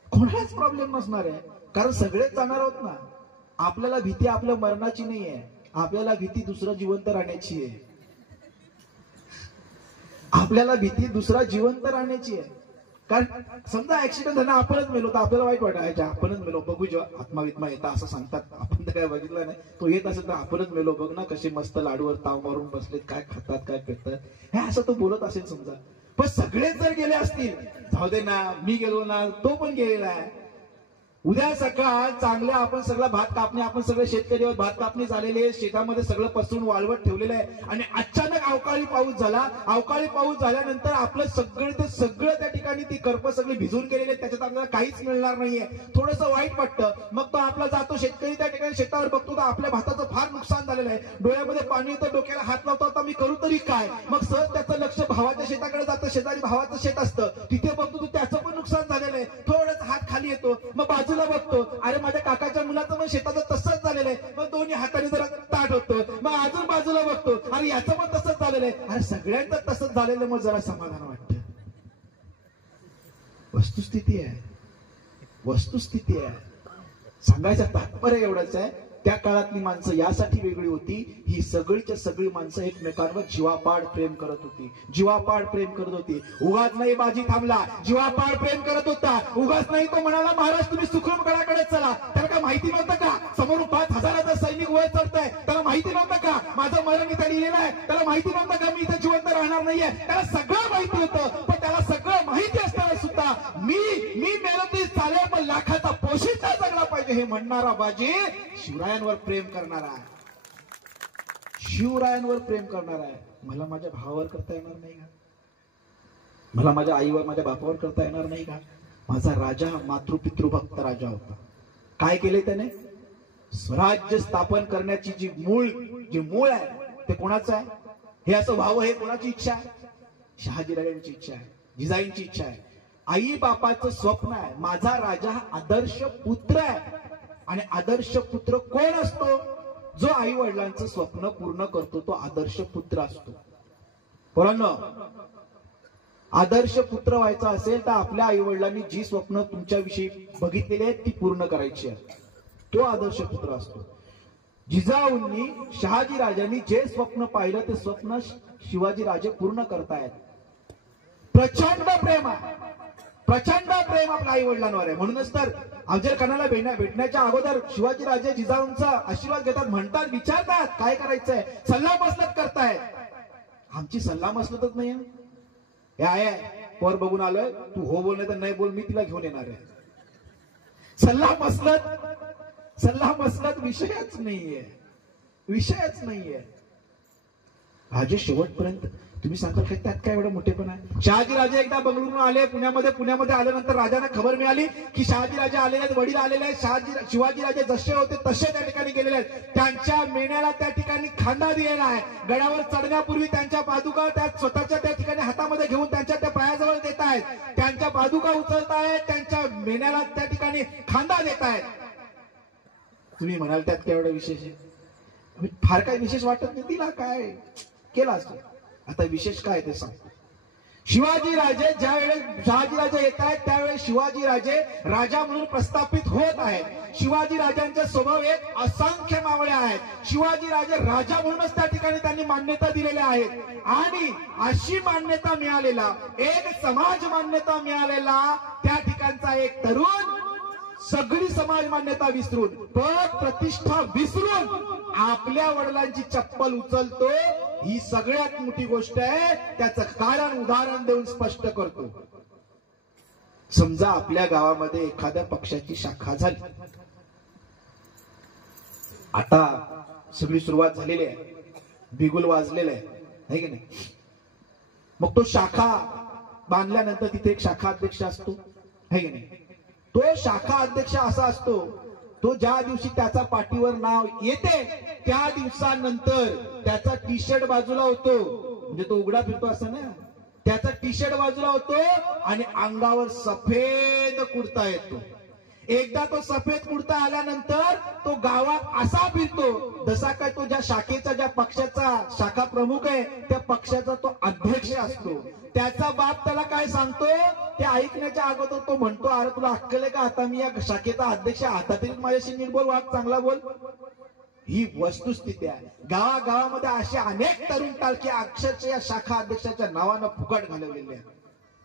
कोणालाच प्रॉब्लेम नसणार आहे, कारण सगळेच जाणार आहोत ना. आपल्याला भीती आपल्या मरणाची नाही आहे, आपल्याला भीती दुसरं जिवंत राहण्याची आहे. आपल्याला भीती दुसरा जिवंत राहण्याची आहे. कारण समजा ऍक्सिडेंट झाला, आपणच मेलो तर आपल्याला वाईट वाटायचं, आपणच मेलो, बघू जेव्हा आत्मावित्मा येतात असं सांगतात, आपण तर काय बघितलं नाही, तो येत असेल तर आपणच मेलो, बघ ना कसे मस्त लाडूवर ताव मारून बसलेत, काय खातात काय करतात, हे असं तो बोलत असेल समजा. पण सगळेच जर गेले असतील, जाऊ दे ना, मी गेलो ना, तो पण गेलेला आहे. उद्या सकाळ चांगल्या आपण सगळं भात कापणी, आपण सगळे शेतकरी भात कापणी झालेले, शेतामध्ये सगळं पसरून वाळवट ठेवलेलं आहे, आणि अचानक अवकाळी पाऊस झाला. अवकाळी पाऊस झाल्यानंतर आपलं सगळं ते सगळं त्या ठिकाणी ती करप सगळी भिजून गेलेली, त्याच्यात आपल्याला काहीच मिळणार नाहीये. थोडंसं वाईट वाटतं. मग तो आपला जातो शेतकरी त्या ठिकाणी शेतावर बघतो तर आपल्या भाताचं फार नुकसान झालेलं आहे, डोळ्यामध्ये पाणी येतं, डोक्याला हात लावतो, आता मी करू तरी काय? मग सहज त्याचं लक्ष भावाच्या शेताकडे जातं, शेजारी भावाचं शेत असतं, तिथे बघतो तर त्याचं पण नुकसान झालेलं आहे, थोडंच हात खाली येतो, मग बाजूला बघतो, अरे माझ्या काकाच्या मुलाचं पण शेताचं तसंच झालेलं आहे, मग दोन्ही हाताने जरा ताट होतो, मग अजून बाजूला बघतो, अरे याचं पण तसंच झालेलं आहे, अरे सगळ्यांचं तसंच झालेलं, मग जरा समाधान वाटतं. वस्तुस्थिती आहे, वस्तुस्थिती आहे. सांगायचं तात्पर्य एवढंच आहे, त्या काळातली माणसं यासाठी वेगळी होती, ही सगळीच्या सगळी माणसं एकमेकांवर जीवापाड प्रेम करत होती, जीवापाड प्रेम करत होती. उगाच नाही बाजी थांबला, जीवापाड प्रेम करत होता. उगाच नाही तो म्हणाला महाराज तुम्ही सुखरूप गडाकडे चला. त्याला काय माहिती नव्हतं का समोरून 5000चा सैनिक वर चढतंय? त्याला माहिती नव्हतं का माझं मरण इथे लिहिलेलं आहे? त्याला माहिती नव्हतं का मी इथे जिवंत राहणार नाहीये? त्याला सगळं माहिती होतं, पण त्याला सगळं माहिती असताना सुद्धा मी मेलो तरी चालेल, पण लाखाचा पोशिंदा जगला पाहिजे हे म्हणणारा बाजी शिवरायांवर प्रेम करणारा आहे, शिवरायांवर प्रेम करणारा आहे. मला माझ्या भावावर करता येणार नाही का? मला माझ्या आईवर माझ्या बापावर करता येणार नाही का? माझा राजा मातृपितृभक्त राजा होता. काय केले त्याने? स्वराज्य स्थापन करण्याची जी मूळ आहे ते कोणाचं आहे? हे असं व्हावं हे कोणाची इच्छा आहे? शहाजीराजांची इच्छा आहे, जिजाईंची इच्छा आहे, आई बापाचं स्वप्न आहे. माझा राजा हा आदर्श पुत्र आहे. आणि आदर्श पुत्र कोण असतो? जो आई वडिलांचं स्वप्न पूर्ण करतो तो आदर्श पुत्र असतो. पोरांनो, आदर्श पुत्र व्हायचा असेल तर आपल्या आई वडिलांनी जी स्वप्न तुमच्याविषयी बघितलेली आहेत ती पूर्ण करायची आहे, तो आदर्श पुत्र असतो. जिजाऊंनी शहाजी राजांनी जे स्वप्न पाहिलं ते स्वप्न शिवाजी राजे पूर्ण करतायत. प्रचंड प्रेम आहे, प्रचंड प्रेम आपल्या आई वडिलांवर आहे. म्हणूनच तर अफजल खानाला भेटण्याच्या अगोदर शिवाजी राजे जिजाऊंचा आशीर्वाद घेतात, म्हणतात, विचारतात काय करायचंय, सल्ला मसलत करतायत. आमची सल्ला मसलतच नाही. हे आहे पोर बघून आलोय, तू हो बोल नाही तर नाही बोल, मी तिला घेऊन येणार आहे. सल्ला मसलत विषयच नाहीये, विषयच नाहीये. राजे शेवटपर्यंत तुम्ही सांगाल काय त्यात काय एवढं मोठेपण आहे? शहाजी राजे एकदा बंगळुरून आले, पुण्यामध्ये आल्यानंतर राजांना खबर मिळाली की शहाजी राजे आलेले आहेत, वडील आलेले आहेत. शिवाजी राजे जसे होते तसे त्या ठिकाणी गेलेले आहेत. त्यांच्या मेण्याला त्या ठिकाणी खांदा दिलेला आहे. गडावर चढण्यापूर्वी त्यांच्या पादुका त्या स्वतःच्या त्या ठिकाणी हातामध्ये घेऊन त्यांच्या त्या पायाजवळ देत आहेत. त्यांच्या पादुका उचलतायत, त्यांच्या मेण्याला त्या ठिकाणी खांदा देत आहेत. तुम्ही म्हणाल त्यात काय एवढं विशेष आहे? फार काही विशेष वाटत नाही, तिला काय केला असतो. आता विशेष काय ते सांगतो. शिवाजी राजे ज्यावेळेस शहाजी राजे येत आहेत त्यावेळेस शिवाजी राजे राजा म्हणून प्रस्थापित होत आहेत. शिवाजी राजांचे स्वभाव एक असंख्य मावळे आहेत. शिवाजी राजे राजा म्हणूनच त्या ठिकाणी त्यांनी मान्यता दिलेल्या आहेत. आणि अशी मान्यता मिळालेला एक समाज मान्यता मिळालेला त्या ठिकाणचा एक तरुण सगळी समाज मान्यता विसरून पद प्रतिष्ठा विसरून आपल्या वडिलांची चप्पल उचलतो. ही सगळ्यात मोठी गोष्ट आहे. त्याचं कारण उदाहरण देऊन स्पष्ट करतो. समजा आपल्या गावामध्ये एखाद्या पक्षाची शाखा झाली. आता सगळी सुरुवात झालेली आहे, बिगुल वाजलेलं आहे की नाही? मग तो शाखा बांधल्यानंतर तिथे एक शाखा अध्यक्ष असतो, है की नाही? तो शाखा अध्यक्ष असा असतो, तो ज्या दिवशी त्याचा पाठीवर नाव येते त्या दिवसानंतर त्याचा टी शर्ट बाजूला होतो. म्हणजे तो उघडा फिरतो असं ना, त्याचा टी शर्ट बाजूला होतो आणि अंगावर सफेद कुर्ता येतो. एकदा तो सफेद कुर्ता आल्यानंतर तो गावात असा फिरतो जसा काय तो ज्या शाखेचा ज्या पक्षाचा शाखा प्रमुख आहे त्या पक्षाचा तो अध्यक्ष असतो. त्याचा बाप त्याला काय सांगतो ते ऐकण्याच्या अगोदर तो म्हणतो, अरे तुला अक्कल आहे का? आता मी या शाखेचा अध्यक्ष, आता तरी माझ्याशी नीट बोल, वाग चांगला बोल. ही वस्तुस्थिती आहे. गावागावामध्ये असे अनेक तरुण टाळके अक्षरशः या शाखा अध्यक्षाच्या नावानं फुकट घालवलेले आहेत.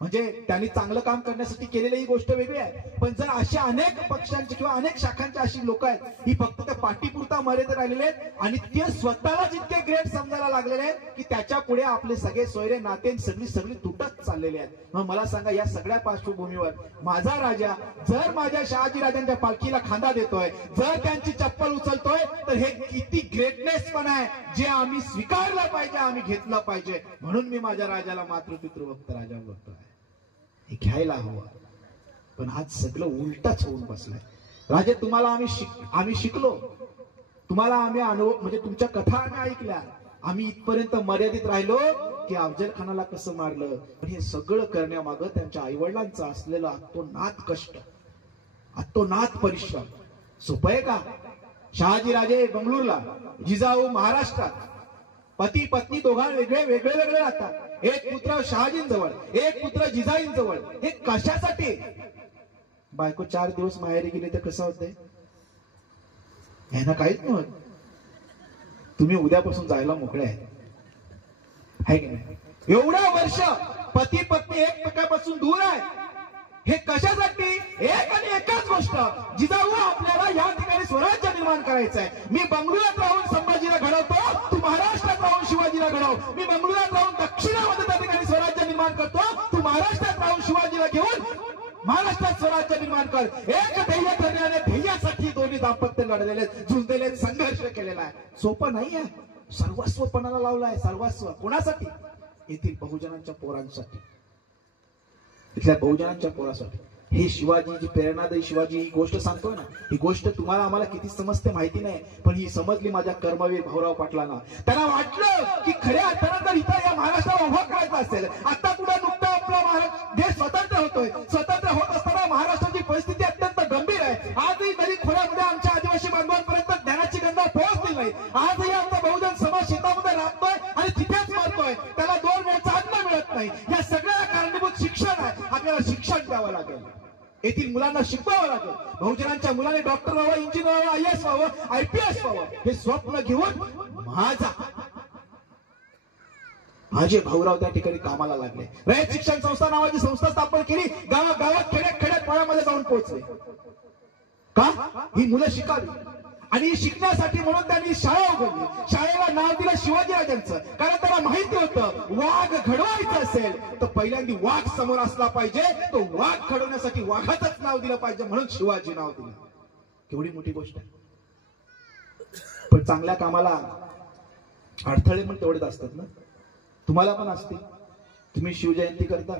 म्हणजे त्यांनी चांगलं काम करण्यासाठी केलेली ही गोष्ट वेगळी आहे. पण जर अशा अनेक पक्षांची किंवा अनेक शाखांची अशी लोक आहेत ही फक्त त्या पाठीपुरता मर्यादित राहिलेले आहेत आणि ते स्वतःलाच इतके ग्रेट समजायला लागलेले आहेत की त्याच्या पुढे आपले सगळे सोयरे नाते सगळी तुटत चाललेले आहेत. मग मला सांगा, या सगळ्या पार्श्वभूमीवर माझा राजा जर माझ्या शहाजी राजांच्या पालखीला खांदा देतोय, जर त्यांची चप्पल उचलतोय, तर हे किती ग्रेटनेस पण आहे जे आम्ही स्वीकारलं पाहिजे, आम्ही घेतलं पाहिजे. म्हणून मी माझ्या राजाला मातृपितृभक्त राजा बोलतोय. हे घ्यायला हवं. पण आज सगळं उलटच होऊन बसलंय. राजे तुम्हाला आम्ही शिकलो, तुम्हाला आम्ही अनुभव म्हणजे तुमच्या कथा आम्ही ऐकल्या, आम्ही इथपर्यंत मर्यादित राहिलो की अफजल खानाला कसं मारलं. पण हे सगळं करण्यामागं त्यांच्या आईवडिलांचा असलेला अतोनात कष्ट, अतोनात परिश्रम. सोपं आहे का? शहाजी राजे बंगळूरला, जिजाऊ महाराष्ट्रात, पती पत्नी दोघां वेगळे राहतात. एक पुत्र शहाजींजवळ, एक पुत्र जिजाईंजवळ. हे कशासाठी? बायको 4 दिवस माहेरी गेली तर कसं होतंय? ह्यांना काहीच नव्हतं. तुम्ही उद्यापासून जायला मोकळे आहे की नाही? एवढा वर्ष पती पत्नी एकमेकांपासून दूर आहे. हे कशासाठी? एक आणि एकच गोष्ट, जिजाऊ आपल्याला या ठिकाणी स्वराज्य निर्माण करायचं आहे. मी बंगळुरात राहून संभाजीला घडवतो, तू महाराष्ट्रात राहून शिवाजीला घडव. मी बंगळुरात राहून दक्षिणामध्ये त्या ठिकाणी स्वराज्य निर्माण करतो, तू महाराष्ट्रात राहून शिवाजीला घेऊन महाराष्ट्रात स्वराज्य निर्माण कर. एक ध्येय करण्याने ध्येयासाठी दोन्ही दाम्पत्य लढलेले, झुंजलेले, संघर्ष केलेला आहे. सोपं नाही आहे. सर्वस्व पणाला लावलं आहे. सर्वस्व कोणासाठी? येथील बहुजनांच्या पोरांसाठी, इथल्या बहुजनांच्या पोरासाठी. हे शिवाजी जी प्रेरणादायी शिवाजी ही गोष्ट सांगतोय ना, ही गोष्ट तुम्हाला आम्हाला किती समजते माहिती नाही, पण ही समजली माझ्या कर्मवीर भाऊराव पाटलांना. त्यांना वाटलं की खऱ्या अर्थानं जर इथं या महाराष्ट्राला उभा करायचा असेल, आता कुठे नुकतं आपला देश स्वतंत्र होतोय, स्वतंत्र होत असताना महाराष्ट्राची परिस्थिती अत्यंत गंभीर आहे. आजही दलित खोऱ्यामध्ये आमच्या आदिवासी बांधवांपर्यंत ज्ञानाची गंगा पोहोचली नाही. आजही आमचा बहुजन समाज शेतामध्ये राबतोय आणि तिथेच मारतोय, त्याला 2 वेळचं अन्न मिळत नाही. या सगळ्या कारणीभूत शिक्षण आहे. आपल्याला शिक्षण द्यावं लागेल, येथील मुलांना शिकवावं लागेल. बहुजनांच्या मुलांनी डॉक्टर व्हावं, इंजिनियर व्हावं, IAS व्हावं, IPS व्हावं, हे स्वप्न घेऊन माझे भाऊराव त्या ठिकाणी कामाला लागले. रयत शिक्षण संस्था नावाची संस्था स्थापन केली. गावागावात खेड्यापाड्यामध्ये जाऊन पोहोचले. का? ही मुलं शिकावी. आणि शिकण्यासाठी म्हणून त्यांनी शाळा उघडली. शाळेला नाव दिलं शिवाजीराजांचं, कारण त्यांना माहिती होतं वाघ घडवायचं असेल तर पहिल्यांदा वाघ समोर असला पाहिजे. तो वाघ घडवण्यासाठी वाघाचंच नाव दिलं पाहिजे, म्हणून शिवाजी नाव दिलं. केवढी मोठी गोष्ट आहे. पण चांगल्या कामाला अडथळे पण तेवढेच असतात ना, तुम्हाला पण असतील. तुम्ही शिवजयंती करता,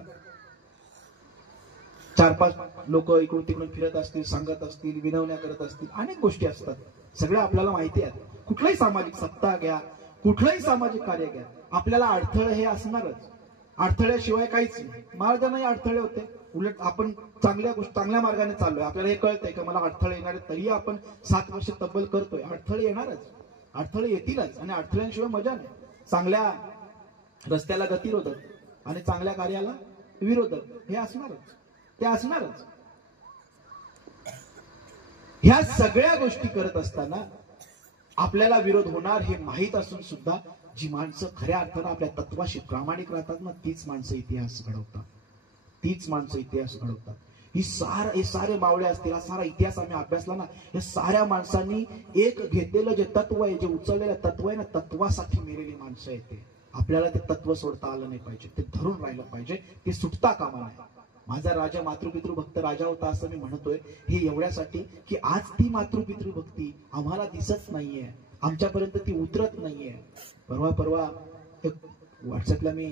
4-5 लोक इकडून तिकडून फिरत असतील, सांगत असतील, विनवण्या करत असतील, अनेक गोष्टी असतात. सगळ्या आपल्याला माहिती आहेत. कुठलाही सामाजिक सप्ताह घ्या, कुठलंही सामाजिक कार्य घ्या, आपल्याला अडथळे हे असणारच. अडथळ्याशिवाय काहीच नाही. महाराजांनाही अडथळे होते. उलट आपण चांगल्या मार्गाने चाललोय, आपल्याला हे कळतंय का मला अडथळे येणार आहेत, तरी आपण 7 वर्ष तब्बल करतोय. अडथळे येणारच, अडथळे येतीलच, आणि अडथळ्यांशिवाय मजा नाही. चांगल्या रस्त्याला गतिरोधक आणि चांगल्या कार्याला विरोधक हे असणारच, ते असणारच. ह्या सगळ्या गोष्टी करत असताना आपल्याला विरोध होणार हे माहीत असून सुद्धा जी माणसं खऱ्या अर्थानं आपल्या तत्वाशी प्रामाणिक राहतात ना, तीच माणसं इतिहास घडवतात, तीच माणसं इतिहास घडवतात. हे सारे मावळे असतील, हा सारा इतिहास आम्ही अभ्यासला ना, या साऱ्या माणसांनी एक घेतलेलं जे तत्व आहे, जे उचललेलं तत्व आहे ना, तत्वासाठी मेलेली माणसं आहेत. ते आपल्याला ते तत्व सोडता आलं नाही पाहिजे, ते धरून राहिलं पाहिजे, ते सुटता कामा नये. माझा राजा मातृपितृ भक्त राजा होता असं मी म्हणतोय हे एवढ्यासाठी की आज ती मातृपितृ भक्ती आम्हाला दिसत नाहीये, आमच्यापर्यंत ती उतरत नाहीये. परवा एक व्हॉट्सअपला मी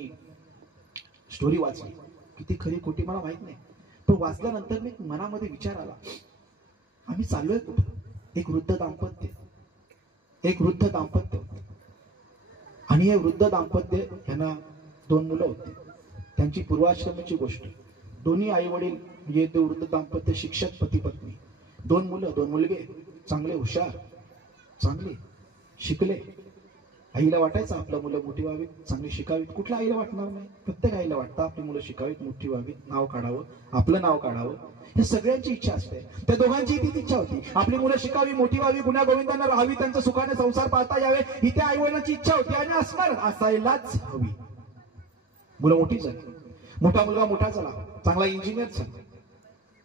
स्टोरी वाचली, किती खरी खोटी मला माहित नाही, पण वाचल्यानंतर मी मनामध्ये विचार आला, आम्ही चाललोय कुठं? एक वृद्ध दाम्पत्य आणि हे वृद्ध दाम्पत्य यांना 2 मुलं होती. त्यांची पूर्वाश्रमाची गोष्ट. दोन्ही आई वडील म्हणजे ते वृद्ध दाम्पत्य शिक्षक, पती पत्नी, 2 मुलं, 2 मुलगे, चांगले हुशार, चांगले शिकले. आईला वाटायचं आपलं मुलं मोठी व्हावीत, चांगली शिकावीत. कुठल्या आईला वाटणार नाही? प्रत्येक आईला वाटतं आपली मुलं शिकावीत, मोठी व्हावीत, नाव काढावं, आपलं नाव काढावं. हे सगळ्यांची इच्छा असते. त्या दोघांची तीच इच्छा होती, आपली मुलं शिकावी, मोठी व्हावी, गुण्या गोविंदांना राहावी, त्यांचं सुखाने संसार पाहता यावे, ही त्या आई वडिलांची इच्छा होती आणि असणार, असायलाच हवी. मुलं मोठी झाली. मोठा मुलगा मोठा झाला, चांगला इंजिनियर झाला.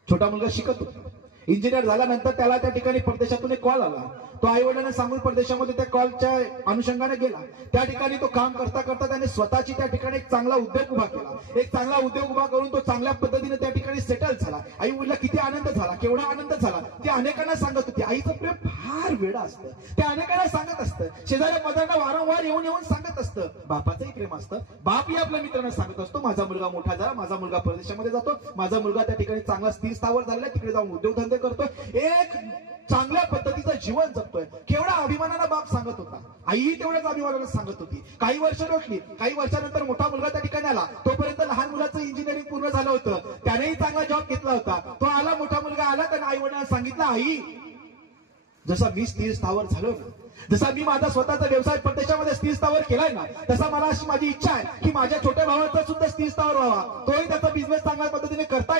छोटा मुलगा शिकत होता. इंजिनियर झाल्यानंतर त्याला त्या ठिकाणी परदेशातून एक कॉल आला. तो आई वडिलांना सांगून परदेशामध्ये त्या कॉलच्या अनुषंगाने गेला. त्या ठिकाणी तो काम करता करता त्याने स्वतःची त्या ठिकाणी एक चांगला उद्योग उभा केला. एक चांगला उद्योग उभा करून तो चांगल्या पद्धतीने त्या ठिकाणी सेटल झाला. आई वडिला किती आनंद झाला, केवढा आनंद झाला ते अनेकांना सांगत होते. आईचं प्रेम फार वेडं असतं, ते अनेकांना सांगत असतं. शेजाऱ्या पदांना वारंवार येऊन सांगत असतं. बापाचंही प्रेम असतं. बापही आपल्या मित्रांना सांगत असतो, माझा मुलगा मोठा झाला, माझा मुलगा परदेशामध्ये जातो, माझा मुलगा त्या ठिकाणी चांगला स्थिर स्थावर झालेला, तिकडे जाऊन उद्योगधंदे करतोय, एक चांगल्या पद्धतीचं जीवन जगतोय. केवढा अभिमानानं बाप सांगत होता. आईही तेवढ्याच अभिमानानं सांगत होती. काही वर्ष रोखली. काही वर्षानंतर मोठा मुलगा त्या ठिकाणी आला. तोपर्यंत लहान मुलाचं इंजिनिअरिंग पूर्ण झालं होतं, त्यानेही चांगला जॉब घेतला होता. तो आला, मोठा मुलगा आला, त्याने आई वडिलांना सांगितलं, आई जसा मी स्थिर स्थावर झालो ना, जसा मी माझा स्वतःचा व्यवसाय परदेशामध्ये स्थिर स्थावर केलाय ना, तसा मला अशी माझी इच्छा आहे की माझ्या छोट्या भावाचा सुद्धा स्थिर स्थावर व्हावा, तोही त्याचा बिझनेस चांगल्या पद्धतीने करता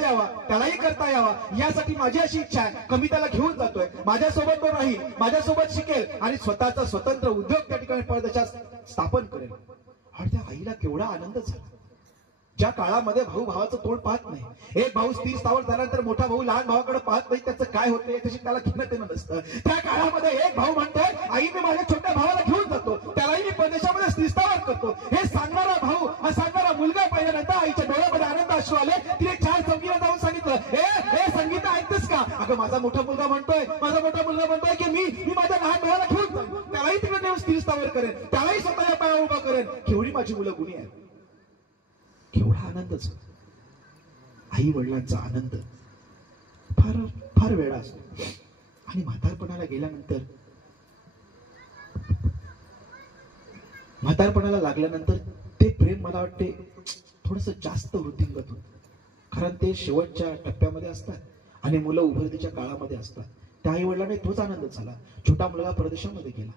यावा, त्यालाही करता यावा, यासाठी माझी अशी इच्छा आहे. कमी त्याला घेऊन जातोय, माझ्यासोबत तो राहील, माझ्यासोबत शिकेल आणि स्वतःचा स्वतंत्र उद्योग त्या ठिकाणी परदेशात स्थापन करेल. आणि त्या आईला केवढा आनंद झाला. ज्या काळामध्ये भाऊ भावाचं तोंड पाहत नाही, एक भाऊ स्थिर स्थावर झाल्यानंतर मोठा भाऊ लहान भावाकडे पाहत नाही, त्याचं काय होतं याच्याशी त्याला घेणं देणं नसतं. त्या काळामध्ये एक भाऊ म्हणतोय, आई मी माझ्या छोट्या भावाला घेऊन जातो, त्यालाही मी परदेशामध्ये स्थिर स्थावर करतो. हे सांगणारा भाऊ, हा सांगणारा मुलगा पाहिल्यानंतर आईच्या डोळ्यामध्ये आनंद अश्रू आले. तिने 4 चौकीला जाऊन सांगितलं, हे संगीता ऐकतेस का? अगं माझा मोठा मुलगा म्हणतोय की मी माझ्या लहान भावाला घेऊन जातो, त्यालाही तिकडे नेऊन स्थिर स्थावर करेन, त्यालाही स्वतःच्या पायावर उभा करेन. केवढी माझी मुलं गुणी आहेत. केवढा आनंदच. आई वडिलांचा आनंद फार फार वेळा असतो. आणि म्हातारपणाला गेल्यानंतर, म्हातारपणाला लागल्यानंतर ते प्रेम मला वाटते थोडस जास्त वृद्धिंगत होत, कारण ते शेवटच्या टप्प्यामध्ये असतात आणि मुलं उभरतीच्या काळामध्ये असतात. त्या आई वडिलांना तोच आनंद झाला. छोटा मुलगा परदेशामध्ये गेला,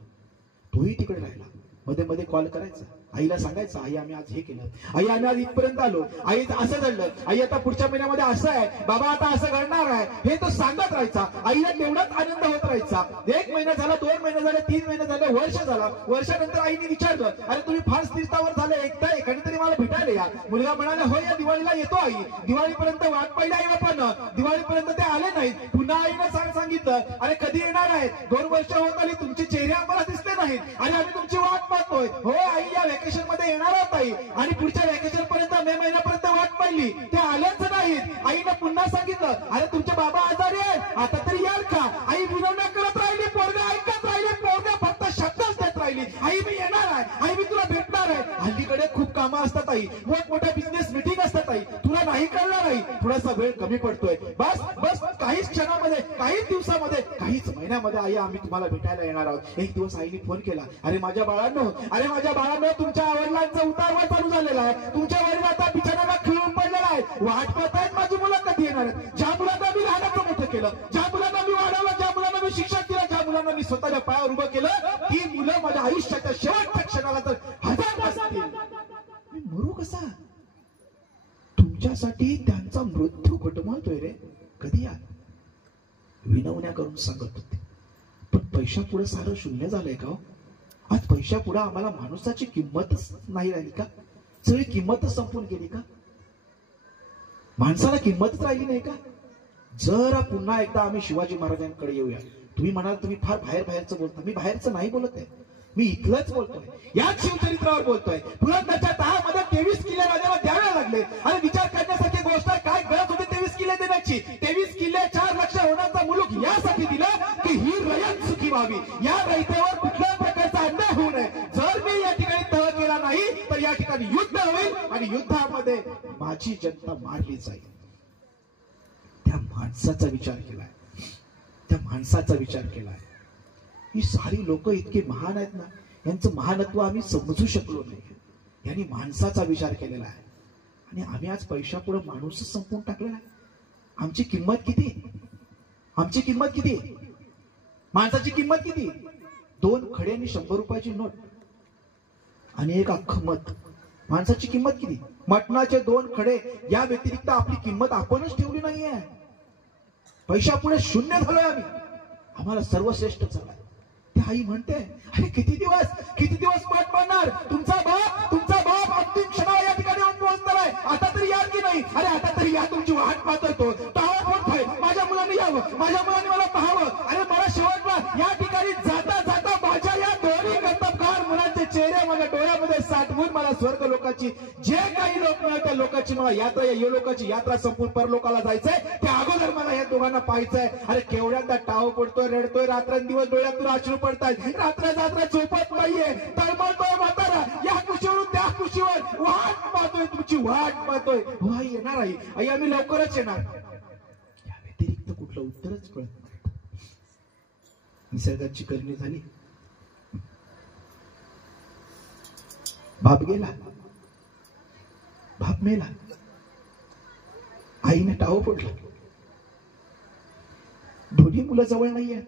तोही तिकडे राहिला. मध्ये मध्ये कॉल करायचा, आईला सांगायचं, आई आम्ही आज हे केलं, आई आम्ही आज इथपर्यंत आलो, आई असं घडलं, आई आता पुढच्या महिन्यामध्ये असं आहे, बाबा आता असं घडणार आहे, हे तो सांगत राहायचा. आईला तेवढाच आनंद होत राहायचा. 1 महिना झाला, 2 महिने झाले, 3 महिने झाले, वर्ष झाला. वर्षानंतर आईने विचारलं, अरे तुम्ही फार स्थिर स्थावर झाले, एकदा एखादी तरी मला भेटायला या. मुलगा म्हणाला, हो या दिवाळीला येतो आई. दिवाळीपर्यंत वाट पाहिली आई बापानं, दिवाळीपर्यंत ते आले नाहीत. पुन्हा आईनं सांगितलं, अरे कधी येणार आहेत? 2 वर्ष होत आली, तुमचे चेहरे आम्हाला दिसले नाहीत आणि आम्ही तुमची वाट पाहतोय. हो आई या व्हॅकेशन मध्ये येणार आहोत आई, आणि पुढच्या व्हॅकेशन पर्यंत मे महिन्यापर्यंत वाट पाहिली, ते आलेच नाहीत. आईनं पुन्हा सांगितलं, अरे तुमचे बाबा आजारी आहे, आता तरी याल का? आई विनवण्या करत राहिली, पोरगा ऐकत राहिली, पोरगा फक्त शब्दच देत राहिली, आई मी आहे आई, मी तुला भेटणार आहे. हल्लीकडे खूप कामं असतात आई, मोठमोठ्या बिझनेस मीटिंग असतात आई, तुला नाही कळणार आई, थोडासा वेळ कमी पडतोय. बस बस काहीच क्षणामध्ये, काहीच दिवसामध्ये, काहीच महिन्यामध्ये आई आम्ही तुम्हाला भेटायला येणार आहोत. एक दिवस आईने फोन केला, अरे माझ्या बाळांनो, तुमच्या वडिलांचा उतारवा चालू झालेला आहे, तुमच्या वडील आता बिछाण्याला खिळून पडलेला आहे, वाट पाहतायत माझी मुलं कधी येणार आहेत. ज्या मुलांना मी लहानाचं मोठं केलं, ज्या मुलांना मी वाढवलं, ज्या मुलांना मी शिक्षण दिलं, ज्या मुलांना मी स्वतःच्या पायावर उभं केलं, ती मुलं माझ्या आयुष्याच्या शेवटच्या क्षणाला तर हजार असतील. मी मरू कसा? तुमच्यासाठी त्यांचा मृत्यू घटमळतोय रे. कधी या विनवण्या करून सांगत होते, पण पैशापुढे सारं शून्य झालंय का? आज पैशापुढे आम्हाला माणसाची किंमतच नाही राहिली का? सगळी किंमतच संपून गेली का? माणसाला किंमतच राहिली नाही का? जरा पुन्हा एकदा आम्ही शिवाजी महाराजांकडे येऊया. तुम्ही म्हणाल तुम्ही फार बाहेरचं बोलता, मी बाहेरचं नाही बोलत आहे, मी इथलंच बोलतोय, याच शिवचरित्रावर बोलतोय. पुरंदरच्या तहामध्ये 23 किल्ले राजाला द्यावे लागले. आणि विचार करण्यासारखी गोष्ट काय गरज होती 23 किल्ले देण्याची? 23 किल्ले 4 लक्ष होण्याचा मुलूक यासाठी दिलं की ही रयत सुखी व्हावी, या रयतेवर कुठल्याही प्रकारचा अन्याय होऊ नये. जर मी या ठिकाणी तह केला नाही तर या ठिकाणी युद्ध होईल आणि युद्धामध्ये माझी जनता मारली जाईल. त्या माणसाचा विचार केलाय, त्या माणसाचा विचार केलाय. ही सारी लोक इतके महान आहेत ना, यांचं महानत्व आम्ही समजू शकलो नाही. यांनी माणसाचा विचार केलेला आहे आणि आम्ही आज पैशापुढे माणूसच संपवून टाकलेला आहे. आमची किंमत किती? आमची किंमत किती? माणसाची किंमत किती? 2 खडे आणि 100 रुपयाची नोट आणि एक अख्खं मत. माणसाची किंमत किती? मटणाचे 2 खडे या व्यतिरिक्त आपली किंमत आपणच ठेवली नाहीये. पैशापुढे शून्य झालोय आम्ही, आम्हाला सर्वश्रेष्ठ झालाय. ती आई म्हणते, अरे किती दिवस पाठ पाडणार? तुमचा बाप अंतिम क्षणाला या ठिकाणी येऊन पोहोचणार आहे, आता तरी या की नाही? अरे आता तरी या, तुमची वाट पाहतोय तो, टाळा पडतोय, माझ्या मुलांनी यावं, माझ्या मुलांनी मला पाहावं. अरे मला शेवटला या ठिकाणी जाता जाता माझ्या या दोन्ही कर्तबगार मुलांचे चेहरे माझ्या डोळ्यामध्ये साठवून मला स्वर्ग लोकाची, जे काही लोक मिळाले त्या लोकांची मला यात्रा, या लोकांची यात्रा संपून परलोकाला जायचंय, त्या अगोदर मला या दोघांना पाहायचंय. अरे केवढ्यांदा टाव पडतोय, रडतोय, रात्रंदिवस डोळ्यातून अश्रू पडतायत, रात्र झोपत नाहीये, तळमळतोय म्हातारा, या कुशीवरून त्या कुशीवर वाट पाहतोय, तुमची वाट पाहतोय. हो आई येणार, आई आम्ही लवकरच येणार. या व्यतिरिक्त कुठलं उत्तरच कळत नाही. निसर्गाची करणी झाली, बाप गेला, बाप मेला, आईने टाव पडला, दोन्ही मुलं जवळ नाहीये.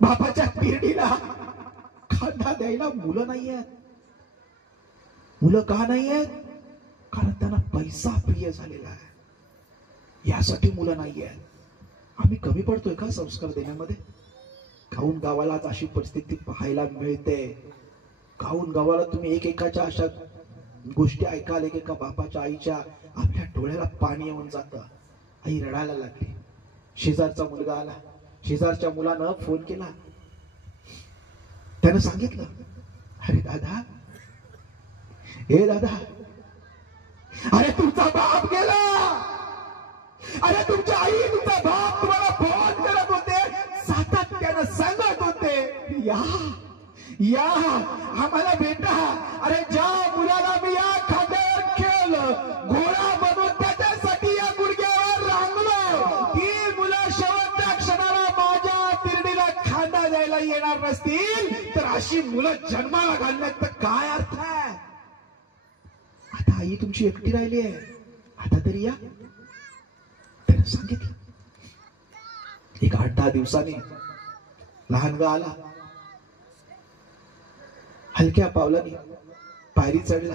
बापाच्या पिरडीला खांदा द्यायला मुलं नाहीयेत. मुलं का नाहीयेत? कारण त्यांना पैसा प्रिय झालेला आहे, यासाठी मुलं नाहीयेत. आम्ही कमी पडतोय का संस्कार देण्यामध्ये? गावून गावाला अशी परिस्थिती पाहायला मिळते. गावून गावाला तुम्ही एकेकाच्या अशा गोष्टी ऐकाल, एकेका बापाच्या, आईच्या, आपल्या डोळ्याला पाणी येऊन जातं. आई रडायला लागली. शेजारचा मुलगा आला, शेजारच्या मुलानं फोन केला, त्यानं सांगितलं, अरे दादा, हे दादा, अरे तुमचा बाप गेला, अरे तुमच्या आई, तुमचा बाप तुम्हाला फोन करत होते, सातत्यानं सांगत होते, या आम्हाला भेटा. अरे ज्या मुलाला मी या खांद्यावर खेळलं, घोडा बनवून त्याच्यासाठी या गुडघ्यावर रांगलो, ती मुलं शेवटच्या क्षणाला माझ्या तिरडीला खांदा द्यायला येणार नसतील तर अशी मुलं जन्माला घालण्यात तर काय अर्थ आहे? आता आई तुमची एकटी राहिली आहे, आता तरी या. त्यानं सांगितलं. एक 8-10 दिवसांनी लहानगा आला, हलक्या पावलांनी पायरी चढला.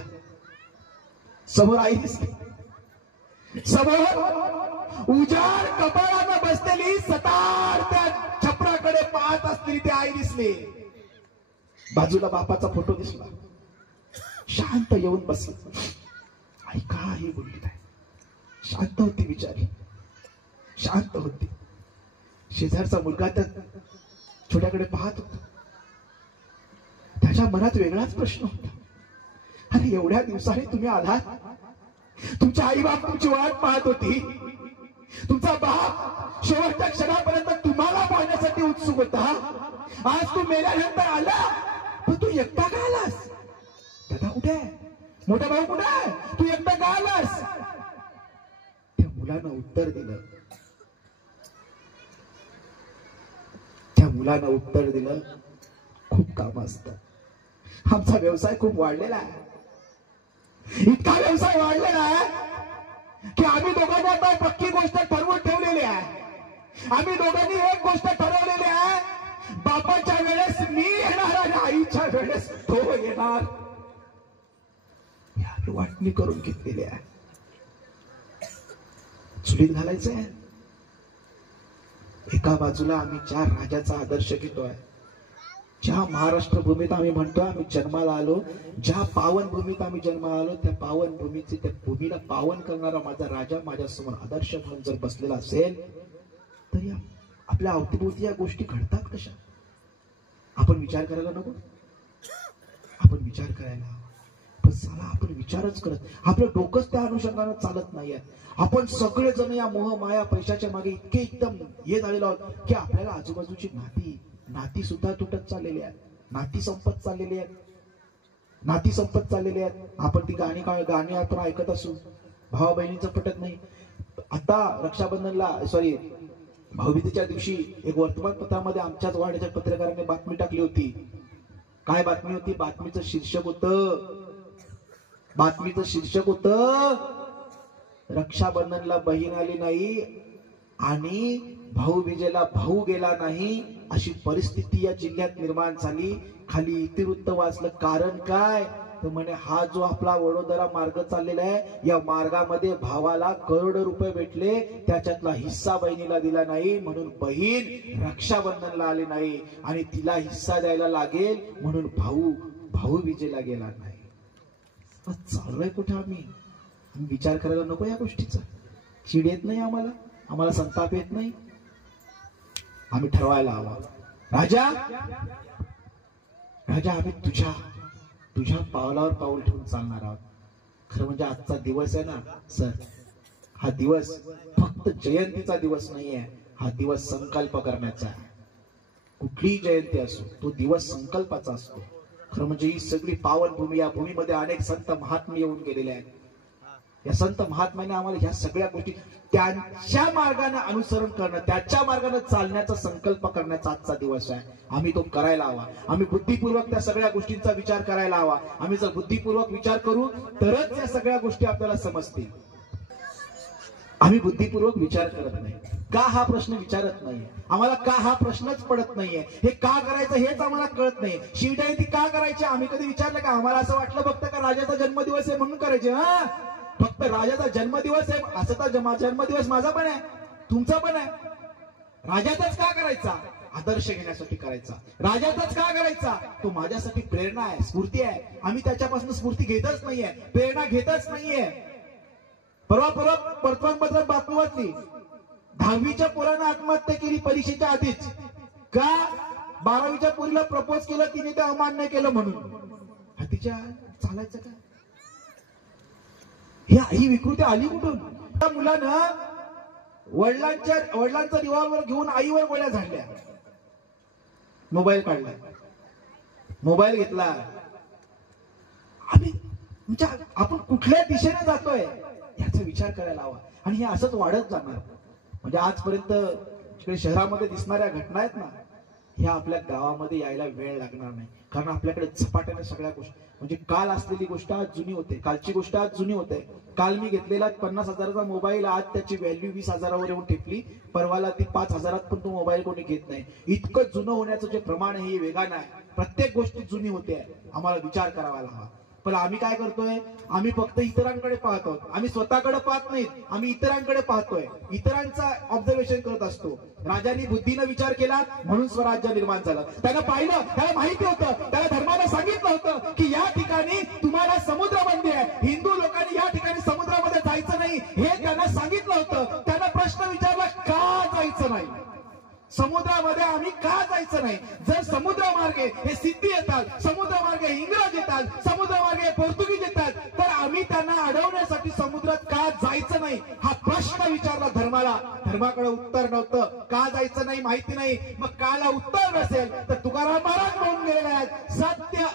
समोर आई दिसली, समोर उजाड कपाळानं बसलेली सतार त्या छपराकडे पाहत असलेली ती आई दिसली. बाजूला बापाचा फोटो दिसला. शांत येऊन बसली. आई काही बोलली नाही, शांत होती, बिचारी शांत होती. शेजारचा मुलगा त्या छोट्याकडे पाहत होता. त्याच्या मनात वेगळाच प्रश्न होता. अरे एवढ्या दिवसांनी तुम्ही आलात, तुमच्या आई बाप तुमची वाट पाहत होती, तुमचा बाप शेवटच्या क्षणापर्यंत तुम्हाला पाहण्यासाठी उत्सुक होता. आज तू मेल्यानंतर आला, पण तू एकटा का आलास? दादा कुठे आहे? मोठा भाऊ कुठे आहे? तू एकटा का आलास? त्या मुलानं उत्तर दिलं, खूप काम असतं, आमचा व्यवसाय खूप वाढलेला आहे, इतका व्यवसाय वाढलेला आहे की आम्ही दोघांनी आता पक्की गोष्ट ठरवून ठेवलेली आहे. आम्ही दोघांनी एक गोष्ट ठरवलेली आहे, बापाच्या वेळेस मी येणार आणि आईच्या वेळेस तो येणार. आम्ही वाटणी करून घेतलेली आहे. चुलीत घालायचंय. एका बाजूला आम्ही ज्या राजाचा आदर्श घेतोय, ज्या महाराष्ट्र भूमीत आम्ही म्हणतो आम्ही जन्माला आलो, ज्या पावन भूमीत आम्ही जन्माला आलो, त्या पावन भूमीची, त्या भूमीला पावन करणारा माझा राजा माझ्यासमोर आदर्श म्हणून जर बसलेला असेल, तर या आपल्या अवतीभोवती या गोष्टी घडतात कशा? आपण विचार करायला नको? आपण विचार करायला हवा. पण साला आपण विचारच करत, आपलं डोकंच त्या अनुषंगाने चालत नाहीये. आपण सगळेजण या मोह माया पैशाच्या मागे इतके एकदम हे झालेलो आहोत की आपल्याला आजूबाजूची नाती सुद्धा तुटत चाललेली आहेत, नाती संपत चाललेली आहेत. आपण ती गाणी आपण ऐकत असू, भावा बहिणीचं पटत नाही. आता रक्षाबंधनला भाऊबीजेच्या दिवशी एक वर्तमानपत्रामध्ये आमच्याच वाड्याच्या पत्रकाराने बातमी टाकली होती. काय बातमी होती? बातमीचं शीर्षक होतं रक्षाबंधनला बहीण आली नाही आणि भाऊबीजेला भाऊ गेला नाही, अशी परिस्थिती या जिल्ह्यात निर्माण झाली. खाली इतिवृत्त वाचलं. कारण काय? तर म्हणे हा जो आपला वडोदरा मार्ग चाललेला आहे, या मार्गामध्ये भावाला करोडो रुपये भेटले, त्याच्यातला हिस्सा बहिणीला दिला नाही, म्हणून बहीण रक्षाबंधनला आली नाही आणि तिला हिस्सा द्यायला लागेल म्हणून भाऊबीजेला गेला नाही. चाललोय कुठे आम्ही विचार करायला नको या गोष्टीचा? चिड येत नाही आम्हाला संताप येत नाही? आम्ही ठरवायला हवा, राजा आम्ही तुझ्या पावलावर पाऊल ठेवून चालणार आहोत. खरं म्हणजे आजचा दिवस आहे ना सर, हा दिवस फक्त जयंतीचा दिवस नाहीये, हा दिवस संकल्प करण्याचा आहे. कुठलीही जयंती असो, तो दिवस संकल्पाचा असतो. खरं म्हणजे ही सगळी पावन भूमी, या भूमीमध्ये अनेक संत महात्मे येऊन गेलेले आहेत. या संत महात्म्याने आम्हाला ह्या सगळ्या गोष्टी त्यांच्या मार्गाने अनुसरण करणं, त्याच्या मार्गाने चालण्याचा संकल्प करण्याचा आजचा दिवस आहे. आम्ही तो करायला हवा. आम्ही बुद्धिपूर्वक त्या सगळ्या गोष्टींचा विचार करायला हवा. आम्ही जर बुद्धिपूर्वक विचार करू तरच या सगळ्या गोष्टी आपल्याला समजतील. आम्ही बुद्धिपूर्वक विचार करत नाही. का हा प्रश्न विचारत नाहीये आम्हाला? का हा प्रश्नच पडत नाहीये? हे का करायचं हेच आम्हाला कळत नाही. शिवजयंती का करायची आम्ही कधी विचारलं का? आम्हाला असं वाटलं फक्त का राजाचा जन्मदिवस आहे म्हणून करायचे. फक्त राजाचा जन्मदिवस आहे असं तर जन्मदिवस माझा पण आहे, तुमचा पण आहे. राजाचाच का करायचा? आदर्श घेण्यासाठी करायचा. राजाचाच का करायचा? तो माझ्यासाठी प्रेरणा आहे, स्फूर्ती आहे. आम्ही त्याच्यापासून स्फूर्ती घेतच नाहीये, प्रेरणा घेतच नाहीये. परवा वर्तमानपत्रात बातमी वाचली, 10वीच्या पोरानं आत्महत्या केली परीक्षेच्या आधीच. का? 12वीच्या पोरीला प्रपोज केलं, तिने ते अमान्य केलं म्हणून. तिच्या चालायचं का? ही विकृती आली कुठून? त्या मुलानं वडिलांचा रिव्हॉल्वर घेऊन आईवर गोळ्या झाडल्या. मोबाईल काढला, मोबाईल घेतला. म्हणजे आपण कुठल्या दिशेने जातोय याचा विचार करायला हवा. आणि हे असंच वाढत जाणार. म्हणजे आजपर्यंत जिकडे शहरामध्ये दिसणाऱ्या घटना आहेत ना, ह्या आपल्या गावामध्ये यायला वेळ लागणार नाही. कारण आपल्याकडे झपाट्याने सगळ्या गोष्टी, म्हणजे काल असलेली गोष्ट आज जुनी होते, कालची गोष्ट आज जुनी होते. काल मी घेतलेला 50,000चा मोबाईल आज त्याची व्हॅल्यू 20,000वर येऊन टेकली. परवाला ती 5,000 पण तो मोबाईल कोणी घेत नाही. इतकं जुनं होण्याचं जे प्रमाण आहे हे वेगानं आहे. प्रत्येक गोष्टी जुनी होते. आम्हाला विचार करावा हवा. पण आम्ही काय करतोय? आम्ही फक्त इतरांकडे पाहतो. आम्ही स्वतःकडे पाहत नाहीत, आम्ही इतरांकडे पाहतोय, इतरांचा ऑब्झर्वेशन करत असतो. राजांनी बुद्धीनं विचार केला म्हणून स्वराज्य निर्माण झालं. त्यानं पाहिलं, त्याला माहिती होतं, त्याला धर्मानं सांगितलं होतं की या ठिकाणी तुम्हाला समुद्रबंदी आहे, हिंदू लोकांनी या ठिकाणी समुद्रामध्ये जायचं नाही हे त्यांना सांगितलं होतं. त्यानं प्रश्न विचारला, का जायचं नाही? समुद्रामध्ये आम्ही का जायचं नाही? जर समुद्रमार्गे हे सिद्धी येतात, समुद्रमार्गे इंग्रज येतात, समुद्रमार्गे पोर्तुगीज येतात, तर आम्ही त्यांना अडवण्यासाठी समुद्रात का जायचं नाही हा प्रश्न विचारला धर्माला. धर्माकडे उत्तर नव्हतं. का जायचं नाही माहिती नाही. मग काला उत्तर नसेल तर तुकाराम महाराज म्हणून गेलेले आहेत, सत्य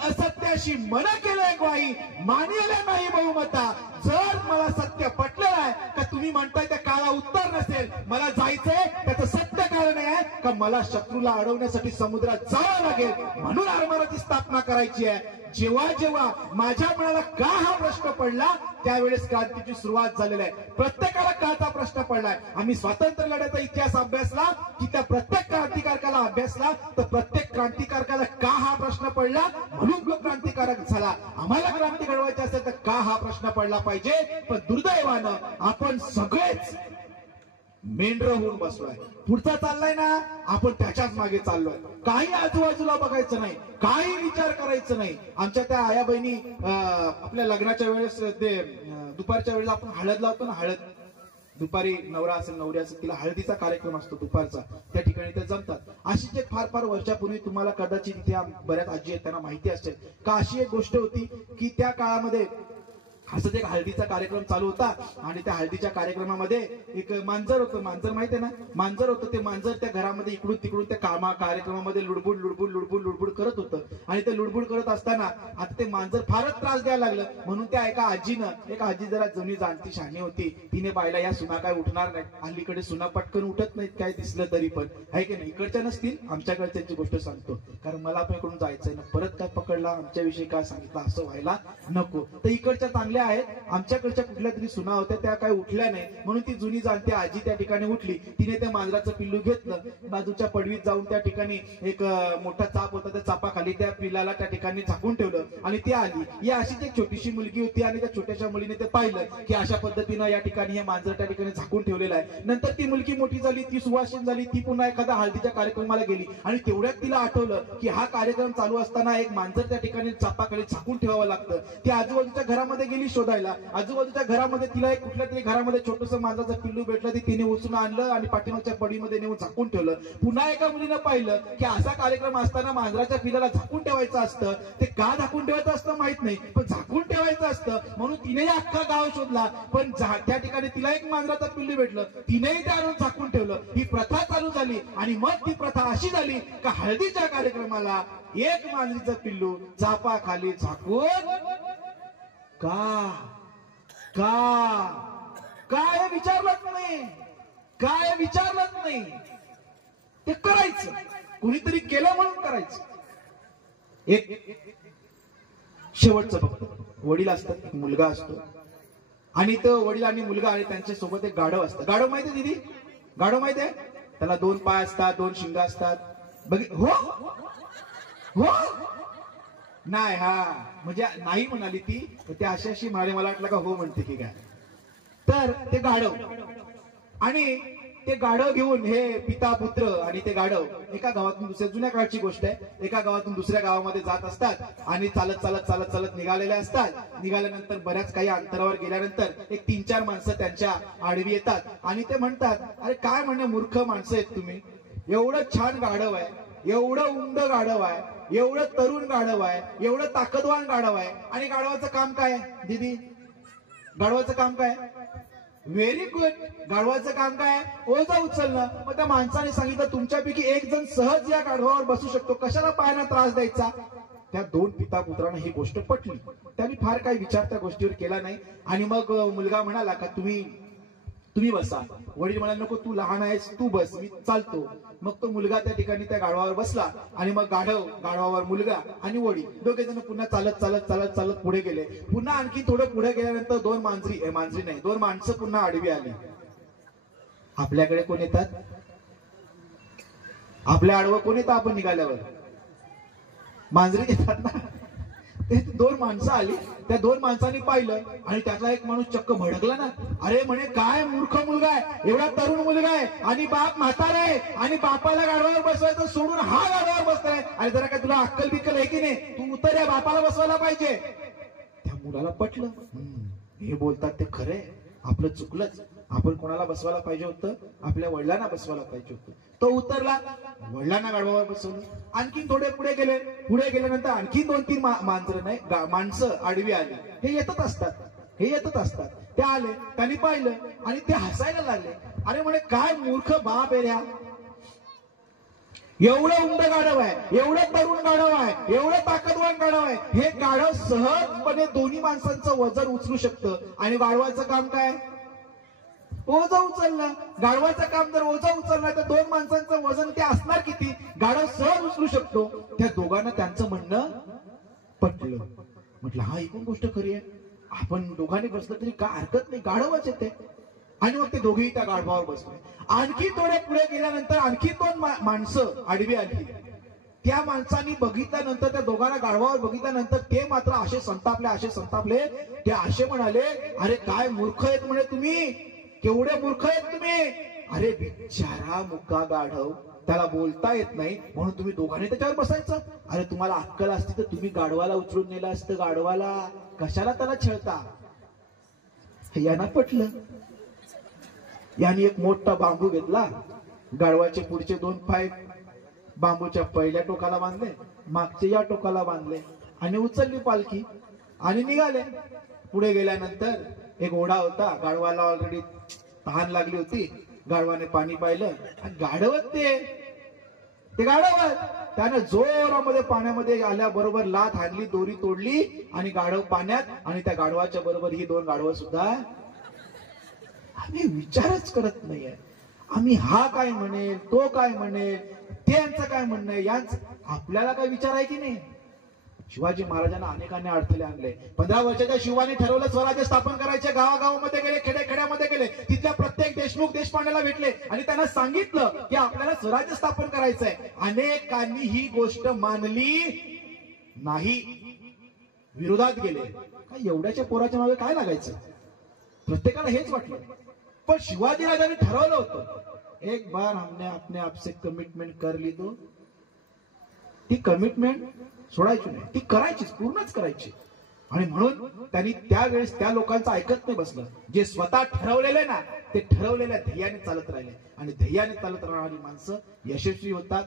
जगण्याशी मन केलंय ग्वाही, मानिले नाही बहुमता. जर मला सत्य पटलेलं आहे का तुम्ही म्हणताय त्या काळा उत्तर नसेल, मला जायचंय त्याचं सत्य कारण आहे का मला शत्रूला अडवण्यासाठी समुद्रात जावं लागेल, म्हणून आरमाराची स्थापना करायची आहे. जेव्हा जेव्हा माझ्या मनाला का हा प्रश्न पडला त्यावेळेस क्रांतीची सुरुवात झालेली आहे. प्रत्येकाला काचा प्रश्न पडलाय. आम्ही स्वातंत्र्य लढ्याचा इतिहास अभ्यासला की त्या प्रत्येक क्रांतिकारकाला अभ्यासला तर प्रत्येक क्रांतिकारकाला का हा प्रश्न पडला म्हणून तो क्रांतिकारक झाला. आम्हाला क्रांती घडवायची असेल तर का हा प्रश्न पडला पाहिजे. पण दुर्दैवानं आपण सगळेच मेंढर होऊन बसलोय. पुढचा चाललाय ना आपण त्याच्याच मागे चाललोय. काही आजूबाजूला बघायचं नाही, काही विचार करायचं नाही. आमच्या त्या आया बहिणी आपल्या लग्नाच्या वेळेस ते दुपारच्या वेळेला आपण हळद लावतो ना, हळद दुपारी नवरा असेल नवरी असेल तिला हळदीचा कार्यक्रम असतो दुपारचा, त्या ठिकाणी ते जमतात. अशीच एक फार फार वर्षापूर्वी तुम्हाला कदाचित इथे बऱ्याच आजी आहेत त्यांना माहिती असेल का अशी एक गोष्ट होती की त्या काळामध्ये असंच एक हळदीचा कार्यक्रम चालू होता आणि त्या हळदीच्या कार्यक्रमामध्ये एक मांजर होतं. मांजर माहिती आहे ना, मांजर होतं. ते मांजर त्या घरामध्ये इकडून तिकडून त्या कार्यक्रमामध्ये लुडबुड लुडबुड लुडबुड लुडबुड करत होतं. आणि ते लुडबुड करत असताना आता ते मांजर फारच त्रास द्यायला लागलं. म्हणून त्या एका आजीनं, एक आजी जरा जुनी जाणती शहाणी होती, तिने पाहिला या सुना काय उठणार नाही, हल्लीकडे सुना पटकन उठत नाहीत काय दिसलं तरी पण, आहे की नाही. इकडच्या नसतील आमच्याकडच्यांची गोष्ट सांगतो कारण मला पण इकडून जायचंय ना, परत काय पकडला आमच्याविषयी काय सांगितलं असं व्हायला नको. तर इकडच्या चांगल्या आहेत, आमच्याकडच्या कुठल्या तरी सुना होत्या त्या काय उठल्या नाही. म्हणून ती जुनी जाणती आजी त्या ठिकाणी उठली. तिने त्या मांजराचं पिल्लू घेतलं, बाजूच्या पडवीत जाऊन त्या ठिकाणी एक मोठा चाप होता, त्या चापाखाली त्या पिल्लाला त्या ठिकाणी झाकून ठेवलं आणि ती आली. ही अशीच एक छोटीशी मुलगी होती आणि त्या छोट्याशा मुलीने ते पाहिलं की अशा पद्धतीनं या ठिकाणी हे मांजर त्या ठिकाणी झाकून ठेवलेलं आहे. नंतर ती मुलगी मोठी झाली, ती सुवासिन झाली, ती पुन्हा एखाद्या हळदीच्या कार्यक्रमाला गेली आणि तेवढ्यात तिला आठवलं की हा कार्यक्रम चालू असताना एक मांजर त्या ठिकाणी चापाखाली झाकून ठेवावं लागतं. ती आजूबाजूच्या घरामध्ये गेली शोधायला. आजूबाजूच्या घरामध्ये तिला एक कुठल्या तरी घरामध्ये छोटंसं मांजराचं पिल्लू भेटलं, ते तिने उचलून आणलं आणि पाठीमागच्या पडीमध्ये नेऊन झाकून ठेवलं. पुन्हा एका मुलीनं पाहिलं की असा कार्यक्रम असताना मांजराच्या पिल्लाला झाकून ठेवायचं असतं. ते का झाकून ठेवायचं असतं माहित नाही, पण झाकून ठेवायचं असतं म्हणून तिनेही अख्खा गाव शोधला. पण त्या ठिकाणी तिला एक मांजराचं पिल्लू भेटलं, तिनेही ते आणून झाकून ठेवलं. ही प्रथा चालू झाली आणि मग ती प्रथा अशी झाली का हळदीच्या कार्यक्रमाला एक मांजरीचं पिल्लू चापाखाली झाकून का काय विचारलंच नाही, काय विचारलंच नाही. ते करायचं, कुणीतरी केलं म्हणून करायचं. एक शेवटचं फक्त वडील असतात, एक मुलगा असतो आणि तो वडील आणि मुलगा आणि त्यांच्या सोबत एक गाढव असतं. गाढव माहितीये दिदी, गाढव माहितीये, त्याला 2 पाय असतात, 2 शिंग असतात. हो हो नाही, हा म्हणजे नाही म्हणाली ती, ते अशी म्हणाली, मला वाटलं का हो म्हणते की काय. तर ते गाढव आणि ते गाढव घेऊन हे पिता पुत्र आणि ते गाढव एका गावातून दुसऱ्या, जुन्या काळची गोष्ट आहे, एका गावातून दुसऱ्या गावामध्ये जात असतात आणि चालत चालत चालत चालत निघालेले असतात. निघाल्यानंतर बऱ्याच काही अंतरावर गेल्यानंतर एक 3-4 माणसं त्यांच्या आडवी येतात आणि ते म्हणतात, अरे काय म्हणे मूर्ख माणसं आहेत तुम्ही, एवढं छान गाढव आहे, एवढं उंड गाढव आहे, एवढं तरुण गाढव आहे, एवढं ताकदवान गाढव आहे आणि गाढवाचं काम काय दीदी, गाढवाचं काम काय, व्हेरी गुड, गाढवाचं काम काय ओझं उचलणं. मग त्या माणसाने सांगितलं तुमच्यापैकी एक जण सहज या गाढवावर बसू शकतो, कशाला पायांना त्रास द्यायचा. त्या 2 पिता पुत्रांना ही गोष्ट पटली. त्यांनी फार काही विचार त्या गोष्टीवर केला नाही आणि मग मुलगा म्हणाला का तुम्ही बसा. वडील म्हणाले नको, तू लहान आहेस, तू बस, मी चालतो. मग तो मुलगा त्या ठिकाणी त्या गाढवावर बसला आणि मग गाढवावर मुलगा आणि वडील दोघे जण पुन्हा चालत चालत चालत चालत पुढे गेले. पुन्हा आणखी थोडं पुढे गेल्यानंतर 2 माणसं पुन्हा आडवी आली. आपल्याकडे कोण येतात, आपल्या आडवं कोण येतं, आपण निघाल्यावर मांजरी येतात ना. ते 2 माणसं आली, त्या 2 माणसांनी पाहिलं आणि त्यातला एक माणूस चक्क भडकला ना, अरे म्हणे काय मूर्ख मुलगा आहे, एवढा तरुण मुलगा आहे आणि बाप म्हातारा आहे आणि बापाला गाढवावर बसवायचं सोडून हा गाढवावर बसताय, अरे जरा काय तुला अक्कल बिक्कल आहे की नाही, तू उतर, या बापाला बसवायला पाहिजे. त्या मुलाला पटलं, हे बोलतात ते खरे, आपलं चुकलंच, आपण कोणाला बसवायला पाहिजे होतं, आपल्या वडिलांना बसवायला पाहिजे होतं. तो उतरला, वडिलांना गाढवावर बसवलं. आणखी थोडे पुढे गेल्यानंतर आणखी 2-3 माणसं आडवी आली. हे येतच असतात. ते आले, त्यांनी पाहिलं आणि ते हसायला लागले. अरे म्हणे काय मूर्ख बाप आहे ह्या, एवढं उंड गाढव आहे, एवढं तरुण गाढव आहे, एवढं ताकदवान गाढव आहे. हे गाढव सहजपणे दोन्ही माणसांचं वजन उचलू शकतं. आणि गाढवाचं काम काय? ओझं उचलणं. गाढवाचं काम जर ओझं उचलणं तर दोन माणसांचं वजन ते असणार किती? गाढव सहज उचलू शकतो. त्या दोघांना त्यांचं म्हणणं पटलं. म्हटलं हा ही पण गोष्ट खरी आहे, आपण दोघांनी बसलं तरी काय हरकत नाही, गाढवच येते. आणि मग ते दोघेही त्या गाढवावर बसले. आणखी थोडे पुढे गेल्यानंतर आणखी दोन माणसं आडवी आली. त्या माणसांनी बघितल्यानंतर, त्या दोघांना गाढवावर बघितल्यानंतर ते मात्र असे संतापले. ते असे म्हणाले, अरे काय मूर्ख आहेत म्हणे तुम्ही, केवढे मूर्ख आहेत तुम्ही. अरे बिचारा मुका गाढव, त्याला बोलता येत नाही म्हणून तुम्ही दोघांनी त्याच्यावर बसायचं. अरे तुम्हाला अक्कल असती तर तुम्ही गाढवाला उचलून नेलं असतं. गाढवाला कशाला त्याला छळता? यांना पटलं. यांनी एक मोठा बांबू घेतला, गाढवाचे पुढचे दोन पाय बांबूच्या पहिल्या टोकाला बांधले, मागचे या टोकाला बांधले आणि उचलली पालखी आणि निघाले. पुढे गेल्यानंतर एक ओढा होता, गाढवाला ऑलरेडी तहान लागली होती. गाढवाने पाणी पाहिलं आणि गाढवत ते गाढव त्याने जोरामध्ये पाण्यामध्ये आल्याबरोबर लाथ हाणली, दोरी तोडली आणि गाढव पाण्यात. आणि त्या गाढवाच्या बरोबर ही दोन गाढवं सुद्धा. आम्ही विचारच करत नाहीये, आम्ही हा काय म्हणेल, तो काय म्हणेल, ते यांचं काय म्हणणं आहे, यांचं आपल्याला काय विचार आहे की नाही? शिवाजी महाराजांना अनेकांनी अडथळे आणले. 15 वर्षाच्या शिवाने ठरवलं स्वराज्य स्थापन करायचे. गावागावामध्ये गेले, खेड्यामध्ये गेले, तिथल्या प्रत्येक देशमुख देशपांड्याला भेटले आणि त्यांना सांगितलं की आपल्याला स्वराज्य स्थापन करायचंय. अनेकांनी ही गोष्ट मानली नाही, विरोधात गेले. काय एवढ्याच्या पोराच्या मागे काय लागायचं? प्रत्येकाला हेच वाटलं. पण शिवाजी राजांनी ठरवलं होतं, एक बार हमने अपने आपसे कमिटमेंट कर ली तो ती कमिटमेंट सोडायची नाही, ती करायचीच, पूर्णच करायची. आणि म्हणून त्यांनी त्यावेळेस त्या लोकांचं ऐकत नाही बसलं. जे स्वतः ठरवलेले ना, ते ठरवलेल्या ध्येयाने चालत राहिले. आणि ध्येयाने चालत राहणारी माणसं यशस्वी होतात,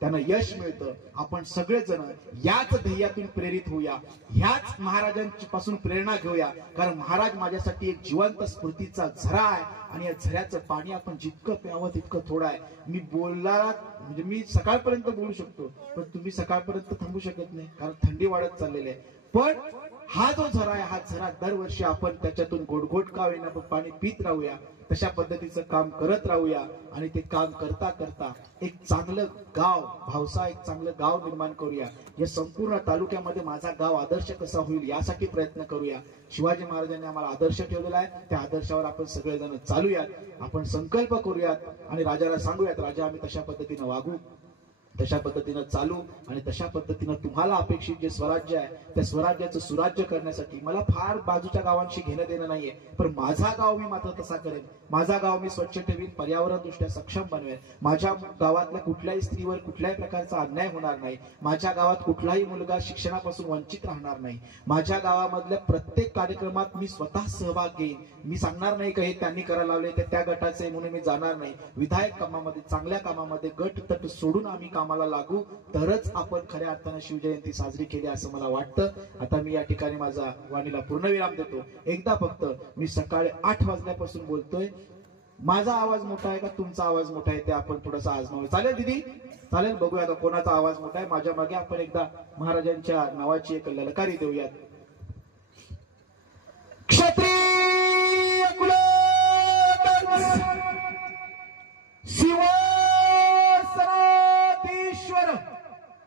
त्यांना यश मिळतं. आपण सगळेजण याच ध्येयातून प्रेरित होऊया, ह्याच महाराजांपासून प्रेरणा घेऊया. कारण महाराज माझ्यासाठी एक जिवंत स्फूर्तीचा झरा आहे आणि या झऱ्याचं पाणी आपण जितकं प्यावं तितकं थोडं आहे. मी बोलला म्हणजे मी सकाळपर्यंत बोलू शकतो, पण तुम्ही सकाळपर्यंत थांबू शकत नाही, कारण थंडी वाढत चाललेली आहे. पण हा जो झरा आहे, हा झरा दरवर्षी आपण त्याच्यातून गोडगोड का होईना पण पाणी पित राहूया. तशा पद्धतीचं काम करत राहूया. आणि ते काम करता करता एक चांगलं गाव, भावसा एक चांगलं गाव निर्माण करूया. या संपूर्ण तालुक्यामध्ये माझा गाव आदर्श कसा होईल यासाठी प्रयत्न करूया. शिवाजी महाराजांनी आम्हाला आदर्श ठेवलेला आहे, त्या आदर्शावर आपण सगळेजण चालूयात, आपण संकल्प करूयात आणि राजाला सांगूयात, राजा आम्ही तशा पद्धतीनं वागू, तशा पद्धतीनं चालू आणि तशा पद्धतीनं तुम्हाला अपेक्षित जे स्वराज्य आहे त्या स्वराज्याचं सुराज्य करण्यासाठी मला फार बाजूच्या गावांशी घेणं देणं नाहीये. पण माझा गाव मी मात्र तसा करेन. माझा गाव मी स्वच्छ ठेवीन, पर्यावरण दृष्ट्या सक्षम बनवेन. माझ्या गावातल्या कुठल्याही स्त्रीवर कुठल्याही प्रकारचा अन्याय होणार नाही. माझ्या गावात कुठलाही मुलगा शिक्षणापासून वंचित राहणार नाही. माझ्या गावामधल्या प्रत्येक कार्यक्रमात मी स्वतः सहभाग घेईन. मी सांगणार नाही का हे त्यांनी करायला लावले ते त्या गटाचे म्हणून मी जाणार नाही. विधायक कामामध्ये, चांगल्या कामामध्ये गट तट सोडून आम्ही कामाला लागू, तरच आपण खऱ्या अर्थानं शिवजयंती साजरी केली असं मला वाटतं. आता मी या ठिकाणी माझा वाणीला पूर्णविराम देतो. एकदा फक्त मी सकाळी 8 वाजल्यापासून बोलतोय. माझा आवाज मोठा आहे का तुमचा आवाज मोठा आहे ते आपण थोडंसं आजमावूया. चालेल दीदी? चालेल, बघूया आता कोणाचा आवाज मोठा आहे. माझ्या मागे आपण एकदा महाराजांच्या नावाची एक ललकारी देऊयात. क्षत्रिय कुलोत्तंस शिवसनाधीश्वर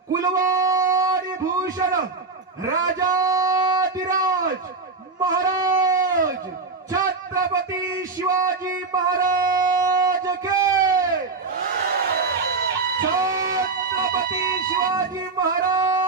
कुलवाणी भूषण राजाधिराज महाराज छत्रपती शिवाजी महाराज के, छत्रपती शिवाजी महाराज